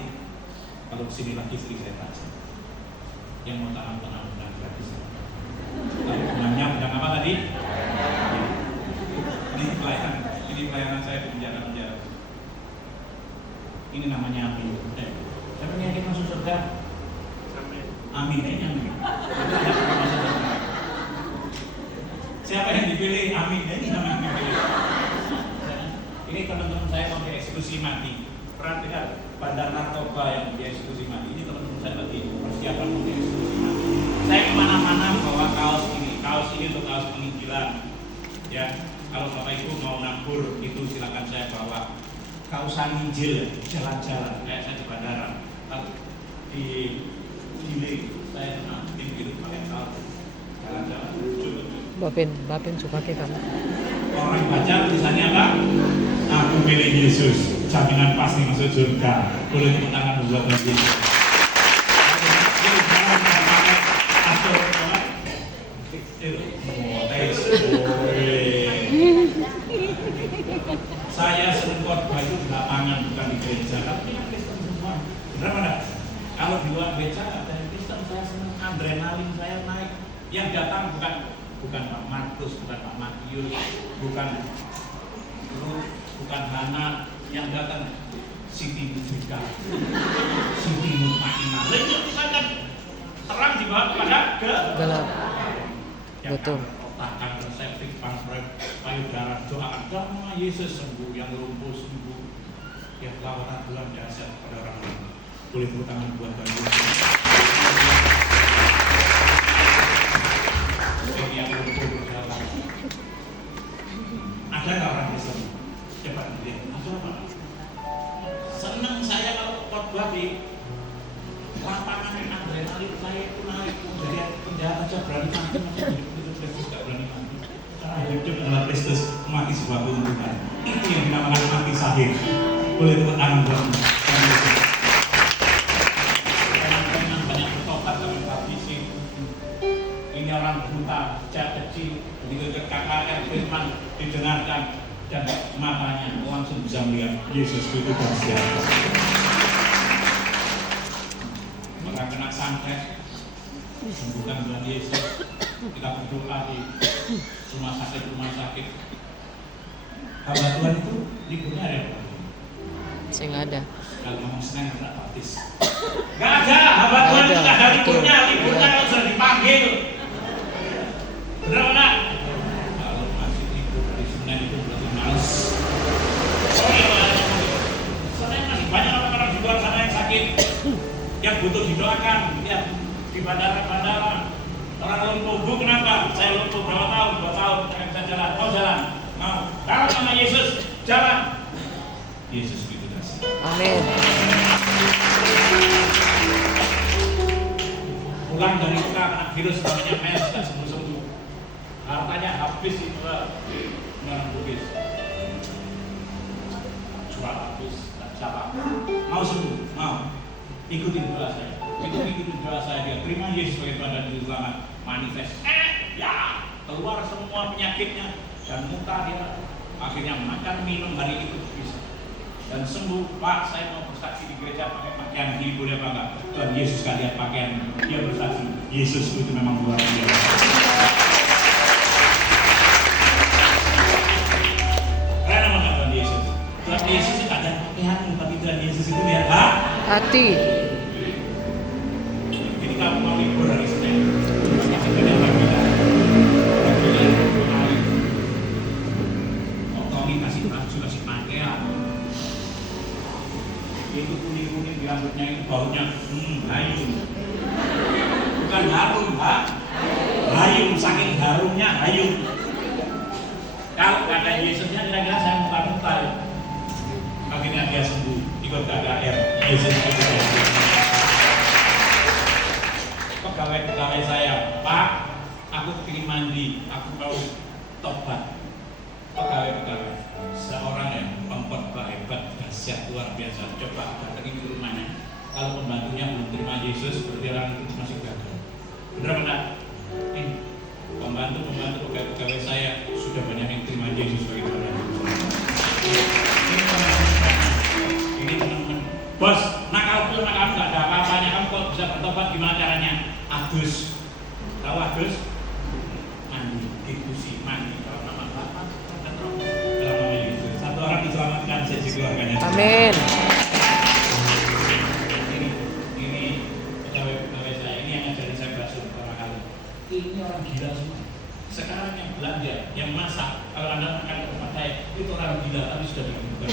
kalau kesini lagi istri saya tanya yang mau tanam dan gratis. Lalu bunganya bidang apa tadi? Ini pelayanan saya di penjara. Ini namanya amin. Siapa yang yakin masuk surga? Amin. Siapa yang dipilih? Amin. Ini namanya dipilih. Ini teman-teman saya mau dieksekusi mati. Pernah dengar bandar narkoba yang dieksekusi mati? Ini teman-teman saya lagi persiapan mau dieksekusi mati. Saya kemana-mana bawa kaos ini untuk kaos penginjilan. Ya, kalau Bapak Ibu mau nabur itu silakan saya bawa kausan Injil, jalan-jalan. Kayak saya di bandara. Di Chile saya nanti gitu pakai salju, jalan-jalan lucu. Bapin suka kita. Orang baca tulisannya apa? Aku pilih Yesus, jaminan pasti masuk surga. Boleh tepuk tangan buat Yesus. Saya sering khotbah itu di lapangan, bukan di gereja, tapi yang Kristen semua. Benar mana? Kalau di luar gereja ada yang Kristen, saya senang, adrenalin saya naik. Yang datang bukan Pak Markus, bukan Pak Matius, bukan Ruth, bukan Hana, yang datang Siti Mujika, Siti Mutmainah. Lainnya kita kan terang dibawa kepada Gelap. yang Betul. otakan, reseptif, pankreas, payudara, doakan nama Yesus sembuh, yang lumpuh sembuh, yang lawanan bulan dahsyat pada orang-orang. Boleh tepuk tangan buat Tuhan Yesus. Yang lumpuh berjalan. Ada nggak orang Kristen? Cepat lihat. Ada apa? Senang saya kalau khotbah di lapangan adrenalin saya itu naik. Dari penjahat aja berani mati, macam hidup Kristus nggak berani mati. Cara hidup adalah Kristus, mati sebuah keuntungan. Itu yang dinamakan mati sahih. Boleh tepuk tangan buat Tuhan Yesus. Kadang-kadang banyak bertobat dalam baptisin. Ini orang buta, sejak kecil, begitu ke KKR firman didengarkan dan matanya langsung bisa melihat Yesus itu dahsyat. Maka kena santet, sembuhkan Tuhan Yesus. Kita berdoa di rumah sakit. Hamba Tuhan itu liburnya ada apa? Saya nggak ada. Kalau ngomong Senin kena baptis. Gak ada, hamba Tuhan itu gak ada liburnya kalau sudah dipanggil. Benar enggak? Kalau masih libur hari Senin itu berarti males. Senin masih banyak orang-orang di luar sana yang sakit, yang butuh didoakan, yang di bandara-bandara. Orang lumpuh, Bu kenapa? Saya lumpuh berapa tahun? 2 tahun, saya bisa jalan. Mau jalan? Mau. Kalau sama Yesus, jalan. Yesus itu dahsyat. Amin. Pulang dari Mekah kena virus namanya MERS, tak sembuh-sembuh. Hartanya habis itu orang Bugis. Jual habis, tak siapa. Mau sembuh? Mau. Ikutin doa saya. Ikutin doa saya, dia terima Yesus sebagai Tuhan dan Juru Selamat. Manifest. Ya, keluar semua penyakitnya dan muntah dia. Akhirnya makan minum hari itu bisa. Dan sembuh. Pak, saya mau bersaksi di gereja pakai pakaian ini, boleh apa enggak? Tuhan Yesus gak lihat pakaian, dia bersaksi Yesus itu memang luar biasa. Keren apa enggak Tuhan Yesus? Tuhan Yesus itu ada pakaianmu, tapi Tuhan Yesus itu lihat Hati. Jadi kamu mau libur hari Senin, masih banyak lagi Otomi kasih baju, kasih pakaian. Itu kuning-kuning di rambutnya itu baunya harum. Bukan harum, Pak. Harum, saking harumnya harum. Kalau kata Yesusnya kira-kira saya muntah-muntah. Akhirnya dia sembuh, ikut KKR. Yesus itu. Pegawai saya, Pak, aku ingin mandi, aku mau tobat. Pegawai seorang yang pengkhotbah hebat, dahsyat, luar biasa. Coba datangi ke rumahnya. Kalau pembantunya belum terima Yesus, berarti orang itu masih gagal. Benar benar? Ini pembantu pegawai saya sudah banyak yang terima Yesus sebagai Tuhan dan Juru Selamat. Ini teman-teman. Bos, nakal nggak ada apa-apanya. Kamu kok bisa bertobat? Gimana caranya? Adus. Tahu adus? Mandi, diskusi, mandi. Kalau nama Bapak, dalam nama Yesus. Satu orang diselamatkan, sesi keluarganya. Amin. Ini pegawai saya. Ini yang ngajarin saya basuh pertama kali. Ini orang gila semua. Sekarang yang belanja, yang masak, kalau Anda makan ke tempat saya, itu orang gila, tapi sudah dibuka.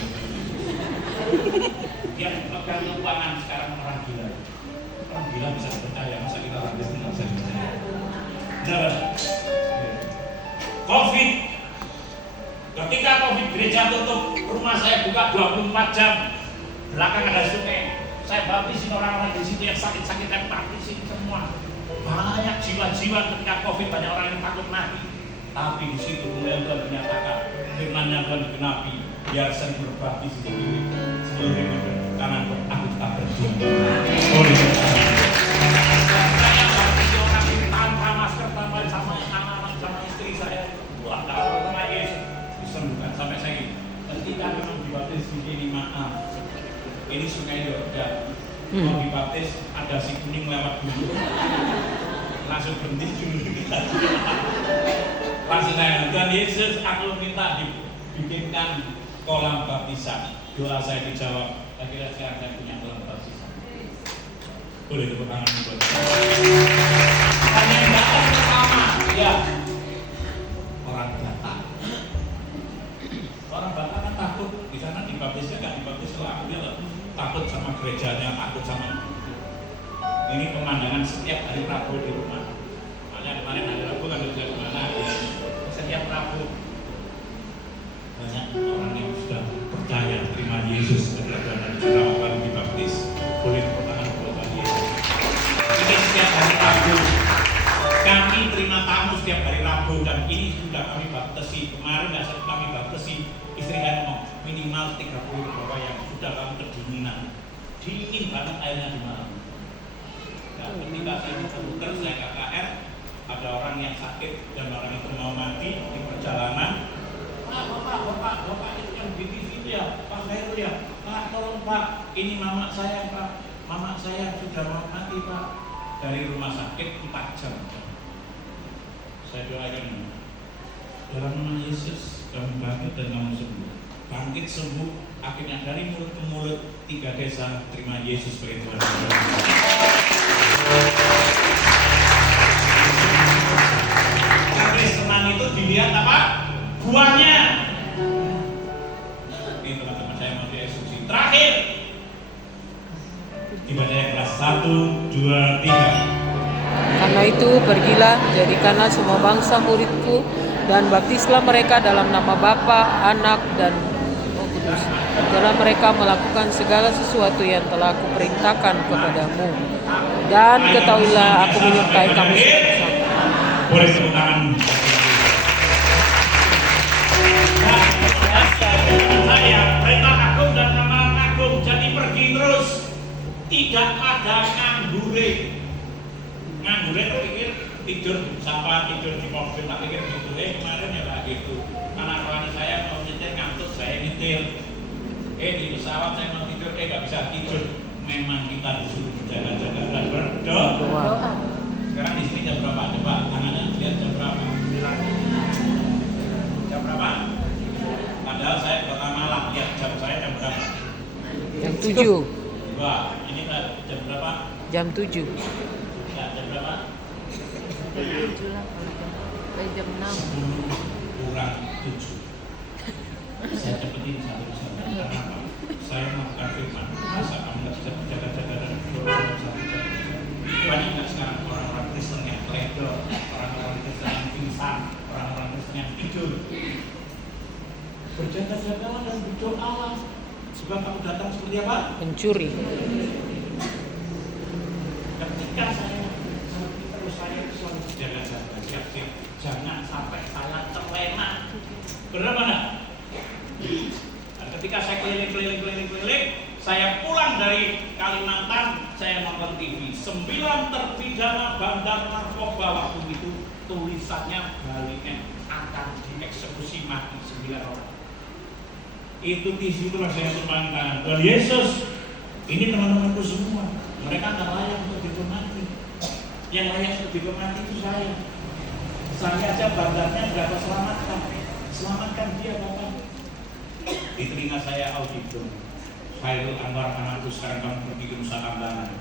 Yang pegang keuangan sekarang orang gila. Orang gila bisa dipercaya, masa kita orang Kristen nggak bisa dipercaya. Benar? Covid. Ketika Covid gereja tutup, rumah saya buka 24 jam. Belakang ada sungai. Saya baptisin orang-orang di situ yang sakit-sakit, saya baptisin semua. Banyak jiwa-jiwa ketika COVID, banyak orang yang takut mati. Tapi di situ kemudian Tuhan menyatakan, firman-Nya Tuhan digenapi, biar saya berbaptis di sini sebelum dia karena aku tetap berjuang. Oleh saya baptis orang ini tanpa masker, tanpa sama anak-anak, sama istri saya. Wah, kalau nama Yesus disembuhkan sampai saya gitu. Ketika memang dibaptis di sini, maaf, ini Sungai Yordan. Mau dibaptis ada si kuning lewat dulu, langsung berhenti dulu. Langsung saya, Tuhan Yesus, aku minta dibikinkan kolam baptisan. Doa saya dijawab. Akhirnya sekarang saya punya kolam baptisan. Boleh tepuk tangan buat saya. Hanya yang datang pertama, ya orang Batak. Orang Batak kan takut di sana dibaptisnya nggak dibaptis selalu dia takut sama gerejanya, takut sama. Ini pemandangan setiap hari Rabu di rumah. Makanya kemarin hari Rabu kan kerja di mana? Setiap Rabu banyak orang yang sudah percaya terima Yesus dan sudah akan dibaptis. Boleh pertahan buat Yesus. Ini setiap hari Rabu. Kami terima tamu setiap hari Rabu dan ini sudah kami baptisi. Kemarin nggak sempat kami baptisi. Istri saya ngomong minimal 30 bahwa yang sudah kami kedinginan. Dingin banget airnya di malam. Dan ketika saya muter saya KKR, ada orang yang sakit dan orang itu mau mati di perjalanan. Bapak itu yang di TV itu ya, Pak Khairul ya. Pak, tolong Pak, ini mama saya Pak. Mama saya sudah mau mati Pak. Dari rumah sakit 4 jam. Saya doakan dalam nama Yesus kamu bangkit dan kamu sembuh. Bangkit sembuh, akhirnya dari mulut ke mulut 3 desa terima Yesus sebagai Tuhan. Kris tenang itu dilihat apa? Buahnya. Ini teman-teman saya mau dieksekusi. Terakhir ibadah yang kelas 1, 2, 3. Karena itu pergilah, jadikanlah semua bangsa muridku dan baptislah mereka dalam nama Bapa, Anak, dan Roh Kudus. Ajarlah mereka melakukan segala sesuatu yang telah kuperintahkan kepadamu. Dan ketahuilah aku menyertai kamu sampai. Boleh tepuk tangan. Saya perintah agung dan amanat agung, jadi pergi terus. Tidak ada nganggur. Nganggur terpikir tidur sampah, tidur di mobil, tak pikir gitu. Kemarin ya tak gitu. Anak rohani saya mau nyetir ngantuk, saya nyetir. Di pesawat saya mau tidur, nggak bisa tidur. Memang kita disuruh jaga-jaga dan berdoa. Sekarang di sini jam berapa? Coba tangannya lihat jam berapa? Jam berapa? Padahal saya pertama malam, lihat jam saya jam berapa? Jam 7. Wah, ini jam berapa? Jam 7. Ya, jam berapa? Jam 6. 10 kurang 7. Saya cepetin satu-satu. Kenapa? Saya melakukan firman. Masa kamu nggak bisa jaga-jaga dan berdoa satu jam? Banyak nggak sekarang orang-orang Kristen yang teledor, orang-orang Kristen yang pingsan, orang-orang Kristen yang tidur. Berjaga-jagalah dan berdoalah. Sebab kamu datang seperti apa? Pencuri. Ketika saya seperti terus saya selalu jaga-jaga, siap-siap. Jangan sampai saya terlena. Benar mana? Dan ketika saya keliling, saya pulang dari Kalimantan, saya nonton TV. 9 terpidana bandar narkoba waktu itu tulisannya baliknya akan dieksekusi mati 9 orang. Itu di situ saya tumpangkan. Tuhan Yesus, ini teman-temanku semua. Mereka tak layak untuk dihukum. Yang layak untuk dihukum itu saya. Saya aja bandarnya berapa selamatkan. Selamatkan dia Bapak. Di telinga saya auditor. Khairul Anwar anakku, sekarang kamu pergi ke Nusa Kambangan.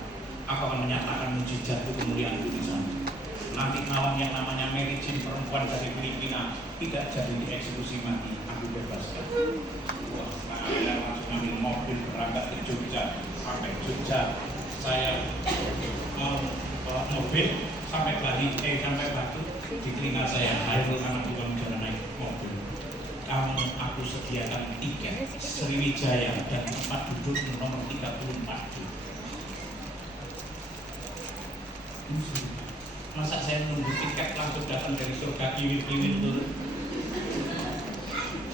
Aku akan menyatakan mujizat kemuliaan di sana. Nanti malam yang namanya Mary Jane, perempuan dari Filipina, tidak jadi dieksekusi mati. Aku bebaskan. Wah, saya langsung ambil mobil berangkat ke Jogja. Sampai Jogja, saya mau bawa mobil sampai Bali, sampai Batu. Di telinga saya, Khairul anakku, kamu jangan naik mobil. Aku sediakan tiket Sriwijaya dan tempat duduk nomor 34. Masa saya menunggu tiket langsung datang dari surga kiwir-kiwir itu?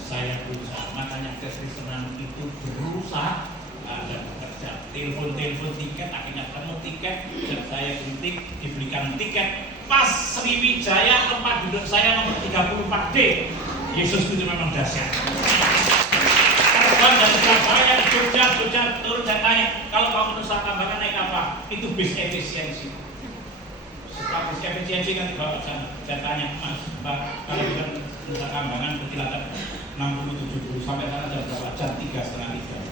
Saya berusaha, makanya kekristenan itu berusaha ada bekerja, telepon tiket, akhirnya ketemu tiket, dan saya ketik, diberikan tiket pas Sriwijaya, tempat duduk saya nomor 34D. Yesus itu memang dahsyat. Terbang dari Surabaya, Jogja, turun dan tanya, kalau kamu ke Nusa Kambangan naik apa? Itu bis efisiensi. Setelah bis efisiensi kan dibawa ke sana. Saya tanya, Mas, Mbak, kalau bukan Nusa Kambangan berkilometer 60-70 sampai sana jam berapa? Jam 3:30.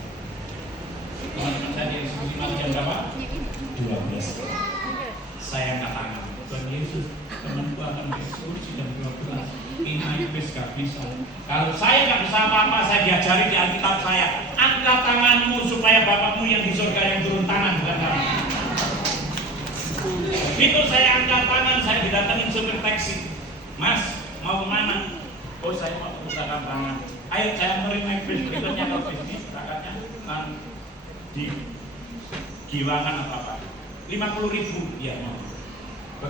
Teman-teman saya di eksekusi mati jam berapa? 12. Saya katakan, Tuhan Yesus, temanku akan dieksekusi jam 12. Ini bis gak bisa. Kalau saya gak bisa apa-apa, saya diajari di Alkitab saya, angkat tanganmu supaya Bapakmu yang di surga yang turun tangan, bukan kamu. Begitu saya angkat tangan, saya didatengin supir taksi. Mas, mau kemana? Oh, saya mau ke Nusa Kambangan. Ayo, saya naik bis berikutnya ke bis ini, berangkatnya di Giwangan apa-apa. 50.000, ya mau.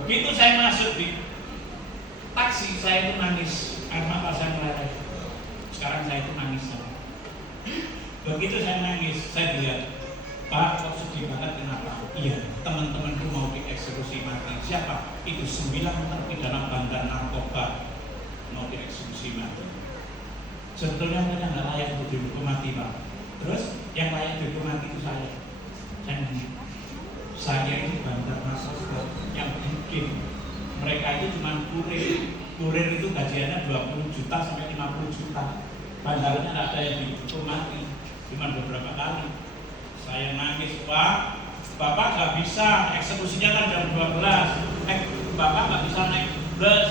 Begitu saya masuk di taksi, saya itu nangis, air mata saya meleleh. Sekarang saya itu nangis. Begitu saya nangis, saya lihat, Pak, kok sedih banget, kenapa? Iya, teman-temanku mau dieksekusi mati. Siapa? Itu 9 terpidana bandar narkoba mau dieksekusi mati. Sebetulnya mereka nggak layak untuk dihukum mati, Pak. Terus yang layak dihukum mati itu saya. Saya ini bandar narkoba yang bikin. Mereka itu cuma kurir itu gajiannya 20 juta sampai 50 juta. Bandarnya nggak ada yang dihukum mati, cuma beberapa kali. Saya nangis, Pak, Bapak nggak bisa, eksekusinya kan jam 12. Bapak nggak bisa naik bus,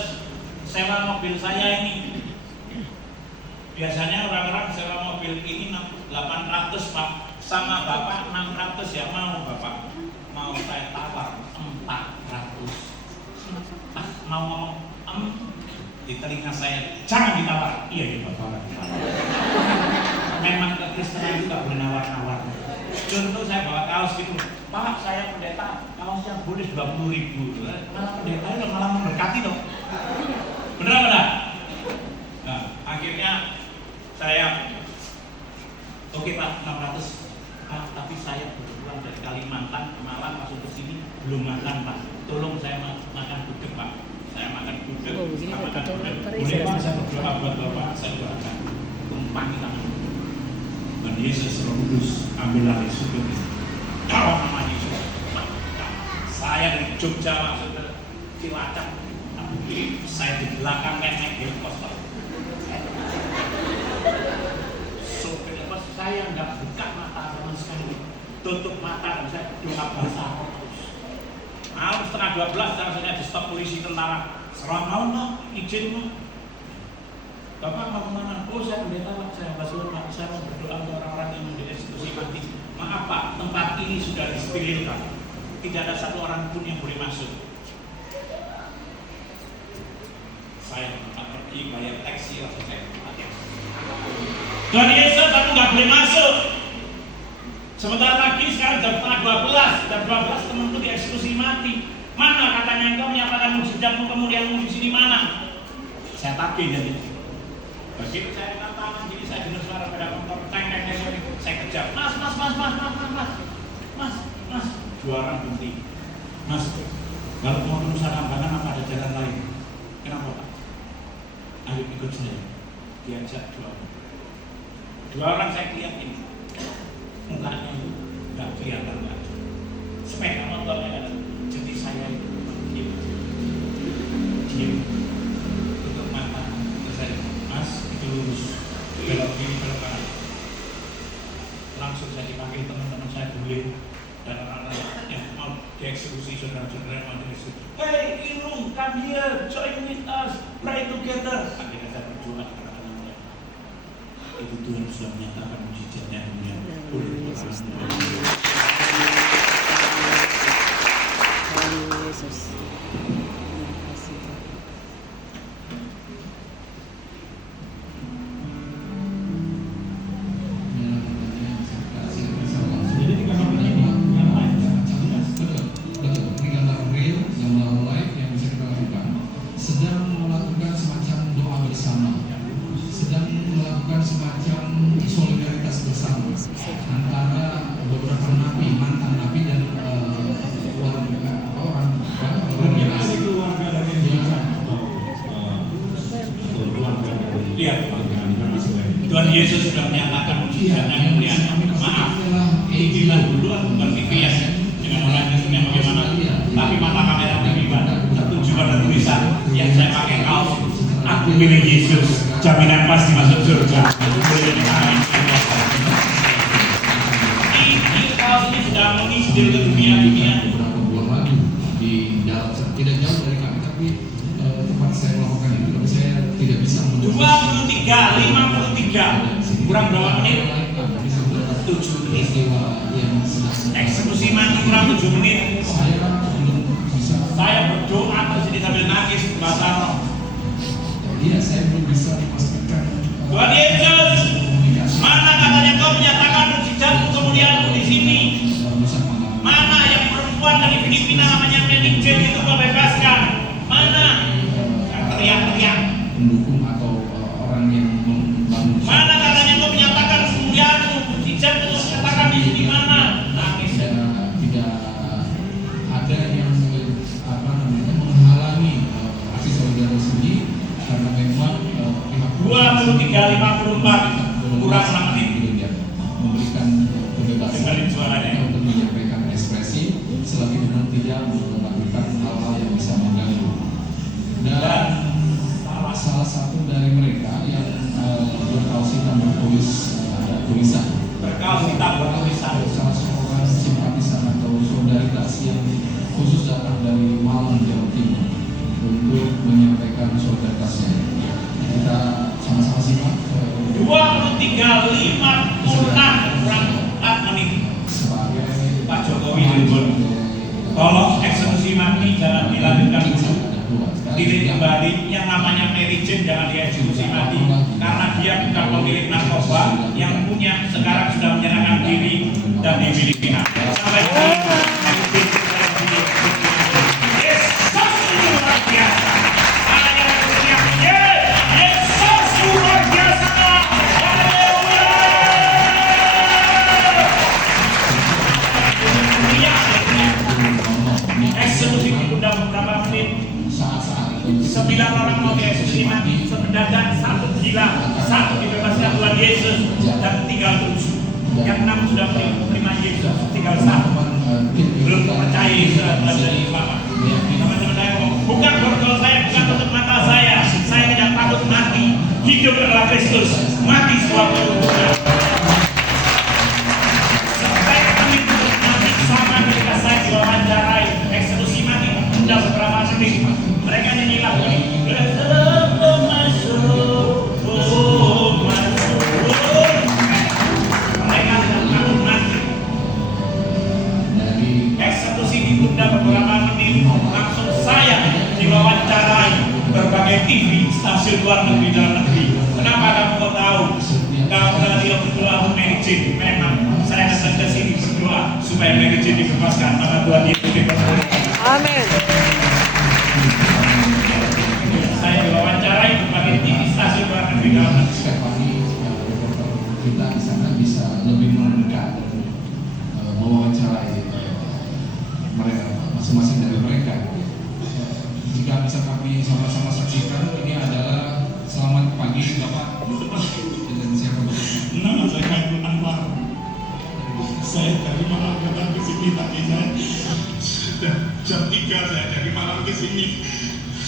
sewa mobil saya ini. Biasanya orang-orang sewa mobil ini 800, Pak, sama Bapak 600 ya mau, Bapak. Mau saya tawar 400. Mau ngomong di telinga saya, jangan ditawar. Iya, ya Bapak. Memang kekristenan itu nggak boleh nawar-nawar. Contoh saya bawa kaos gitu, Pak, saya pendeta, kaosnya boleh 20.000. Malah pendeta itu malah memberkati dong. Benar? Nah, akhirnya saya, oke Pak, 600. Pak, tapi saya baru pulang dari Kalimantan ke Malang, masuk ke sini belum makan, Pak. Tolong saya makan gudeg, Pak. Saya makan gudeg, makan gudeg. Boleh Pak, saya berdoa buat Bapak, saya doakan. Tumpangi tangan. Dan Yesus Roh Kudus, ambillah Yesus itu. Dalam nama Yesus. Saya dari Jogja masuk ke Cilacap. Saya di belakang kayak naik helikopter, Pak. Sopir bos saya nggak buka mata sama sekali, tutup mata dan saya doa bahasa terus. Malam setengah 12 langsung di stop polisi tentara. Selamat malam, izin Pak. Bapak mau kemana? Oh, saya pendeta Pak, saya Pak, saya mau berdoa untuk orang-orang yang dieksekusi mati. Maaf Pak, tempat ini sudah disterilkan. Tidak ada satu orang pun yang boleh masuk. Saya pergi bayar taksi langsung saya pakai. Tuhan Yesus, aku nggak boleh masuk. Sebentar lagi sekarang jam setengah 12, jam 12 temanku dieksekusi mati. Mana katanya engkau menyatakan mujizatmu, kemuliaanmu di sini mana? Saya tagih jadi. Begitu saya angkat tangan, jadi saya dengar suara pada motor, teng, saya kejar. Mas. Dua orang berhenti. Mas, kalau mau ke Nusa Kambangan apa ada jalan lain? Kenapa Pak? Ayo ikut saya. Diajak dua orang saya lihatin. Mukanya itu nggak kelihatan lagi. Sepeda motornya ada. Jadi saya itu diam, tutup mata. Terus saya, Mas, itu lurus, belok kiri, belok kanan. Langsung saya dipanggil teman-teman saya dulu dan orang-orang yang mau dieksekusi, saudara-saudara yang mau dieksekusi. Hey, Irung, come here, join with us, pray together. Akhirnya saya berdoa kepada mereka. Itu Tuhan sudah menyatakan mujizatnya dunia. Yesus. Terima kasih. Jadi 3 ini yang lain. Betul, 3 April sesama antara beberapa nabi, mantan nabi dan orang generasi keluarga dari Yesus. Lihat, Tuhan Yesus sudah menyatakan mujizatnya kemuliaan. Maaf, TV-nya dulu bukan TV yang dengan organisasinya bagaimana, tapi mata kamera pribadi tertuju pada tulisan yang saya pakai kaos. Aku milik Yesus, jaminan pasti masuk surga. Ini kaos ini sudah menginjil ke dunia. beberapa bulan lalu di dalam tidak jauh dari kami, tapi tempat saya melakukan itu, tapi saya tidak bisa 23, 53, kurang berapa menit? 7 menit. Eksekusi mati kurang 7 menit. Saya berdoa terus ini sambil nangis bahasa roh. Iya, saya belum bisa memastikan. Tuhan Yesus, mana katanya kau menyatakan mujizatmu kemuliaanmu di sini? Mana yang perempuan dari Filipina namanya Menijen itu kau bebaskan? Mana? Teriak-teriak. Mendukung atau orang yang membangun. Mana katanya kau menyatakan kemuliaanmu, mujizatmu menyatakan di sini mana? Nangis. Tidak ada yang menghalangi aksi solidaritas ini karena memang pihak 23, 54 kurang 6 menit. memberikan kebebasan Dengerin suaranya. untuk menyampaikan ekspresi selagi benar tidak melakukan hal-hal yang bisa mengganggu. Dan salah satu dari mereka yang berkaos hitam bertulis ada tulisan Berkaos hitam bertulisan. salah seorang simpatisan atau solidaritas yang khusus datang dari Malang, Jawa Timur untuk menyampaikan solidaritasnya. Kita sama-sama simak 23, 56 kurang 4 menit. sebagai Pak Jokowi Widodo, tolong eksekusi mati jangan dilanjutkan dulu. Titik kembali yang namanya Mary Jane jangan dieksekusi mati karena dia bukan pemilik narkoba yang punya sekarang sudah menyerahkan diri dan di Filipina. Sampai di Yesus luar biasa. Ada yang berteriak, Yesus luar biasa. Haleluya. Eksekusi ditunda beberapa menit. 9 orang mau dieksekusi mati, sebenarnya 1 gila, 1 dibebaskan Tuhan Yesus dan tinggal 7. Yang 6 sudah menerima Yesus, tinggal 1. Belum percaya Yesus dari Bapak. Teman-teman saya ngomong, bukan borgol saya, bukan tutup mata saya tidak takut mati. Hidup adalah Kristus, mati suatu hubungan. Saya kami tutup mati sama ketika saya diwawancarai, eksekusi mati sudah beberapa menit. Mereka nyanyi lagu ini. Mereka tidak takut mati. Eksekusi ditunda beberapa menit. Langsung saya diwawancarai berbagai TV, stasiun luar negeri dalam negeri. Kenapa kamu kok tahu? Kamu tadi berdoa untuk Mary Jane. Memang saya datang ke sini berdoa supaya Mary Jane dibebaskan. Maka Tuhan Yesus dipercaya. Amin. Saya diwawancarai berbagai TV stasiun luar negeri dalam negeri. Stefani, reporter kita di sana bisa lebih mendekat dan mewawancarai mereka masing-masing dari mereka. Jika bisa kami sama-sama saksikan, ini adalah selamat pagi Bapak. Dengan siapa Bapak? Nama saya Khairul Anwar. Saya dari Malang datang ke sini tadi. Sudah jam 3 saya dari Malang ke sini.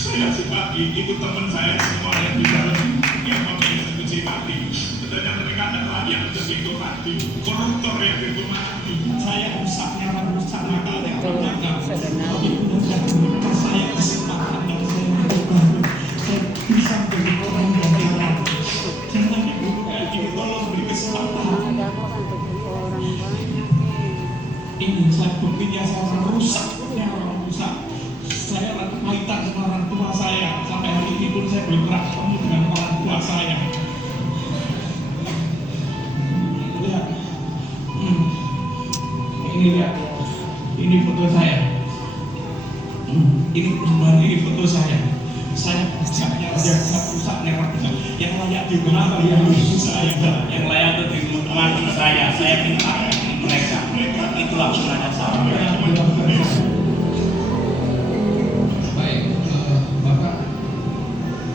Saya si pagi ikut teman saya semua yang di dalam yang mengeksekusi mati. Sebenarnya mereka adalah yang terhitung mati, koruptor yang terhitung mati. Saya rusaknya orang rusak nakalnya orang nakal. Tapi kemudian saya kesempatan dan saya mencoba. Saya bisa menjadi orang yang jalan. Jangan dulu kayak gini, tolong beri kesempatan. Ini saya buktinya saya rusaknya orang rusak. Saya kaitan sama orang tua saya. Sampai hari ini pun saya belum pernah ketemu dengan orang tua saya. Lihat, ini lihat, ini foto saya. Ini foto saya. Saya puncaknya yang pusat neraka yang layak dikenal yang layak dinikmati saya minta mereka. Itulah gunanya saya. Baik, Bapak,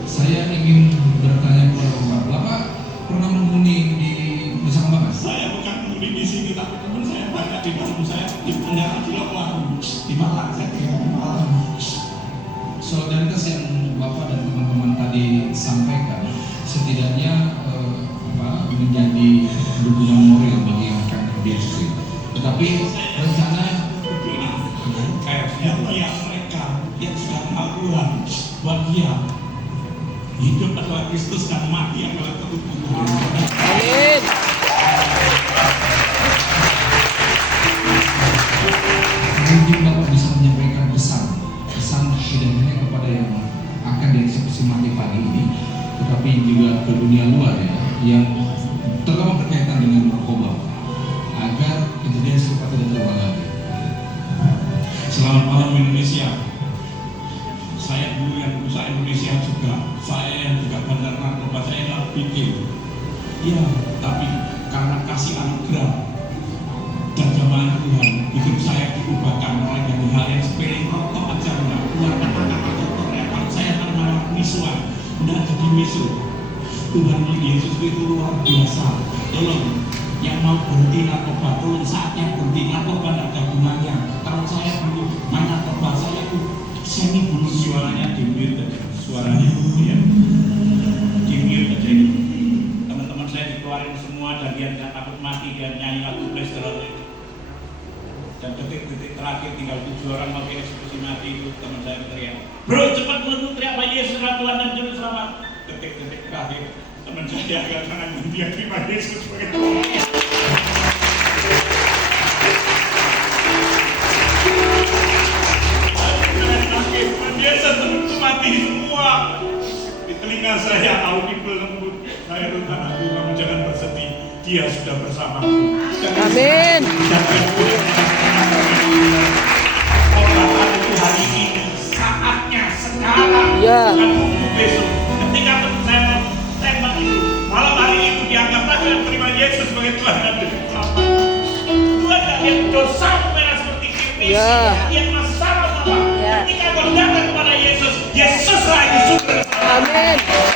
saya ingin bertanya kepada Bapak pernah menghuni di Nusa Kambangan? Saya bukan menghuni di sini, tapi teman saya banyak di Bandung. Saya di penjara di Lombok, di Malang. Saya di Malang. Solidaritas yang Bapak dan teman-teman tadi sampaikan setidaknya menjadi dukungan moral bagi yang akan berdiri. Tetapi rencana kayak siapa mereka yang sudah kenal Tuhan, buat dia hidup adalah Kristus dan mati adalah Tuhan. Amin. mungkin Bapak bisa menyampaikan pesan tidak hanya kepada yang akan dieksekusi mati pagi ini, tetapi juga ke dunia luar ya, yang terutama berkaitan dengan narkoba, agar kejadian serupa tidak terulang lagi. Selamat malam Indonesia. Saya dulu yang berusaha Indonesia juga. Saya yang juga bandar narkoba, saya nggak pikir. Ya, tapi karena kasih anugerah dan jamaah Tuhan, hidup saya diubahkan mulai dari hal yang sepele, rokok aja enggak, keluarkan anak-anak kotornya. Kalau saya termalah misuan, enggak jadi misu. Tuhan Yesus itu luar biasa. Tolong, yang mau berhenti narkoba, tolong saatnya berhenti narkoba, enggak ada gunanya. Kalau saya dulu main narkoba, saya tuh semi bulu suaranya di-mute aja. Suaranya ya di-mute aja itu. Teman-teman saya dikeluarin semua dan dia tidak takut mati, dia nyanyi lagu Praise the Lord. Dan detik-detik terakhir tinggal 7 orang mau dieksekusi mati itu, teman saya teriak, bro cepat mundur, teriak Pak Yesus Tuhan dan Juru Selamat. Detik-detik terakhir teman saya angkat tangan dan dia terima Yesus sebagai Tuhan. Yesus itu mati semua. Di telinga saya audible lembut. Saya minta aku, kamu jangan bersedih. Dia sudah bersamaku. Amin. Orang itu hari ini, saatnya sekarang, Ya. bukan tunggu besok. Ketika saya tembak itu, malam hari itu dianggap aja terima Yesus sebagai Tuhan dan Juru Selamat. Tuhan tidak lihat dosa merah seperti kirmis, Ya. lihat masalah apa. Ya. Ketika kau datang kepada Yesus, Yesuslah itu sumber. Amin.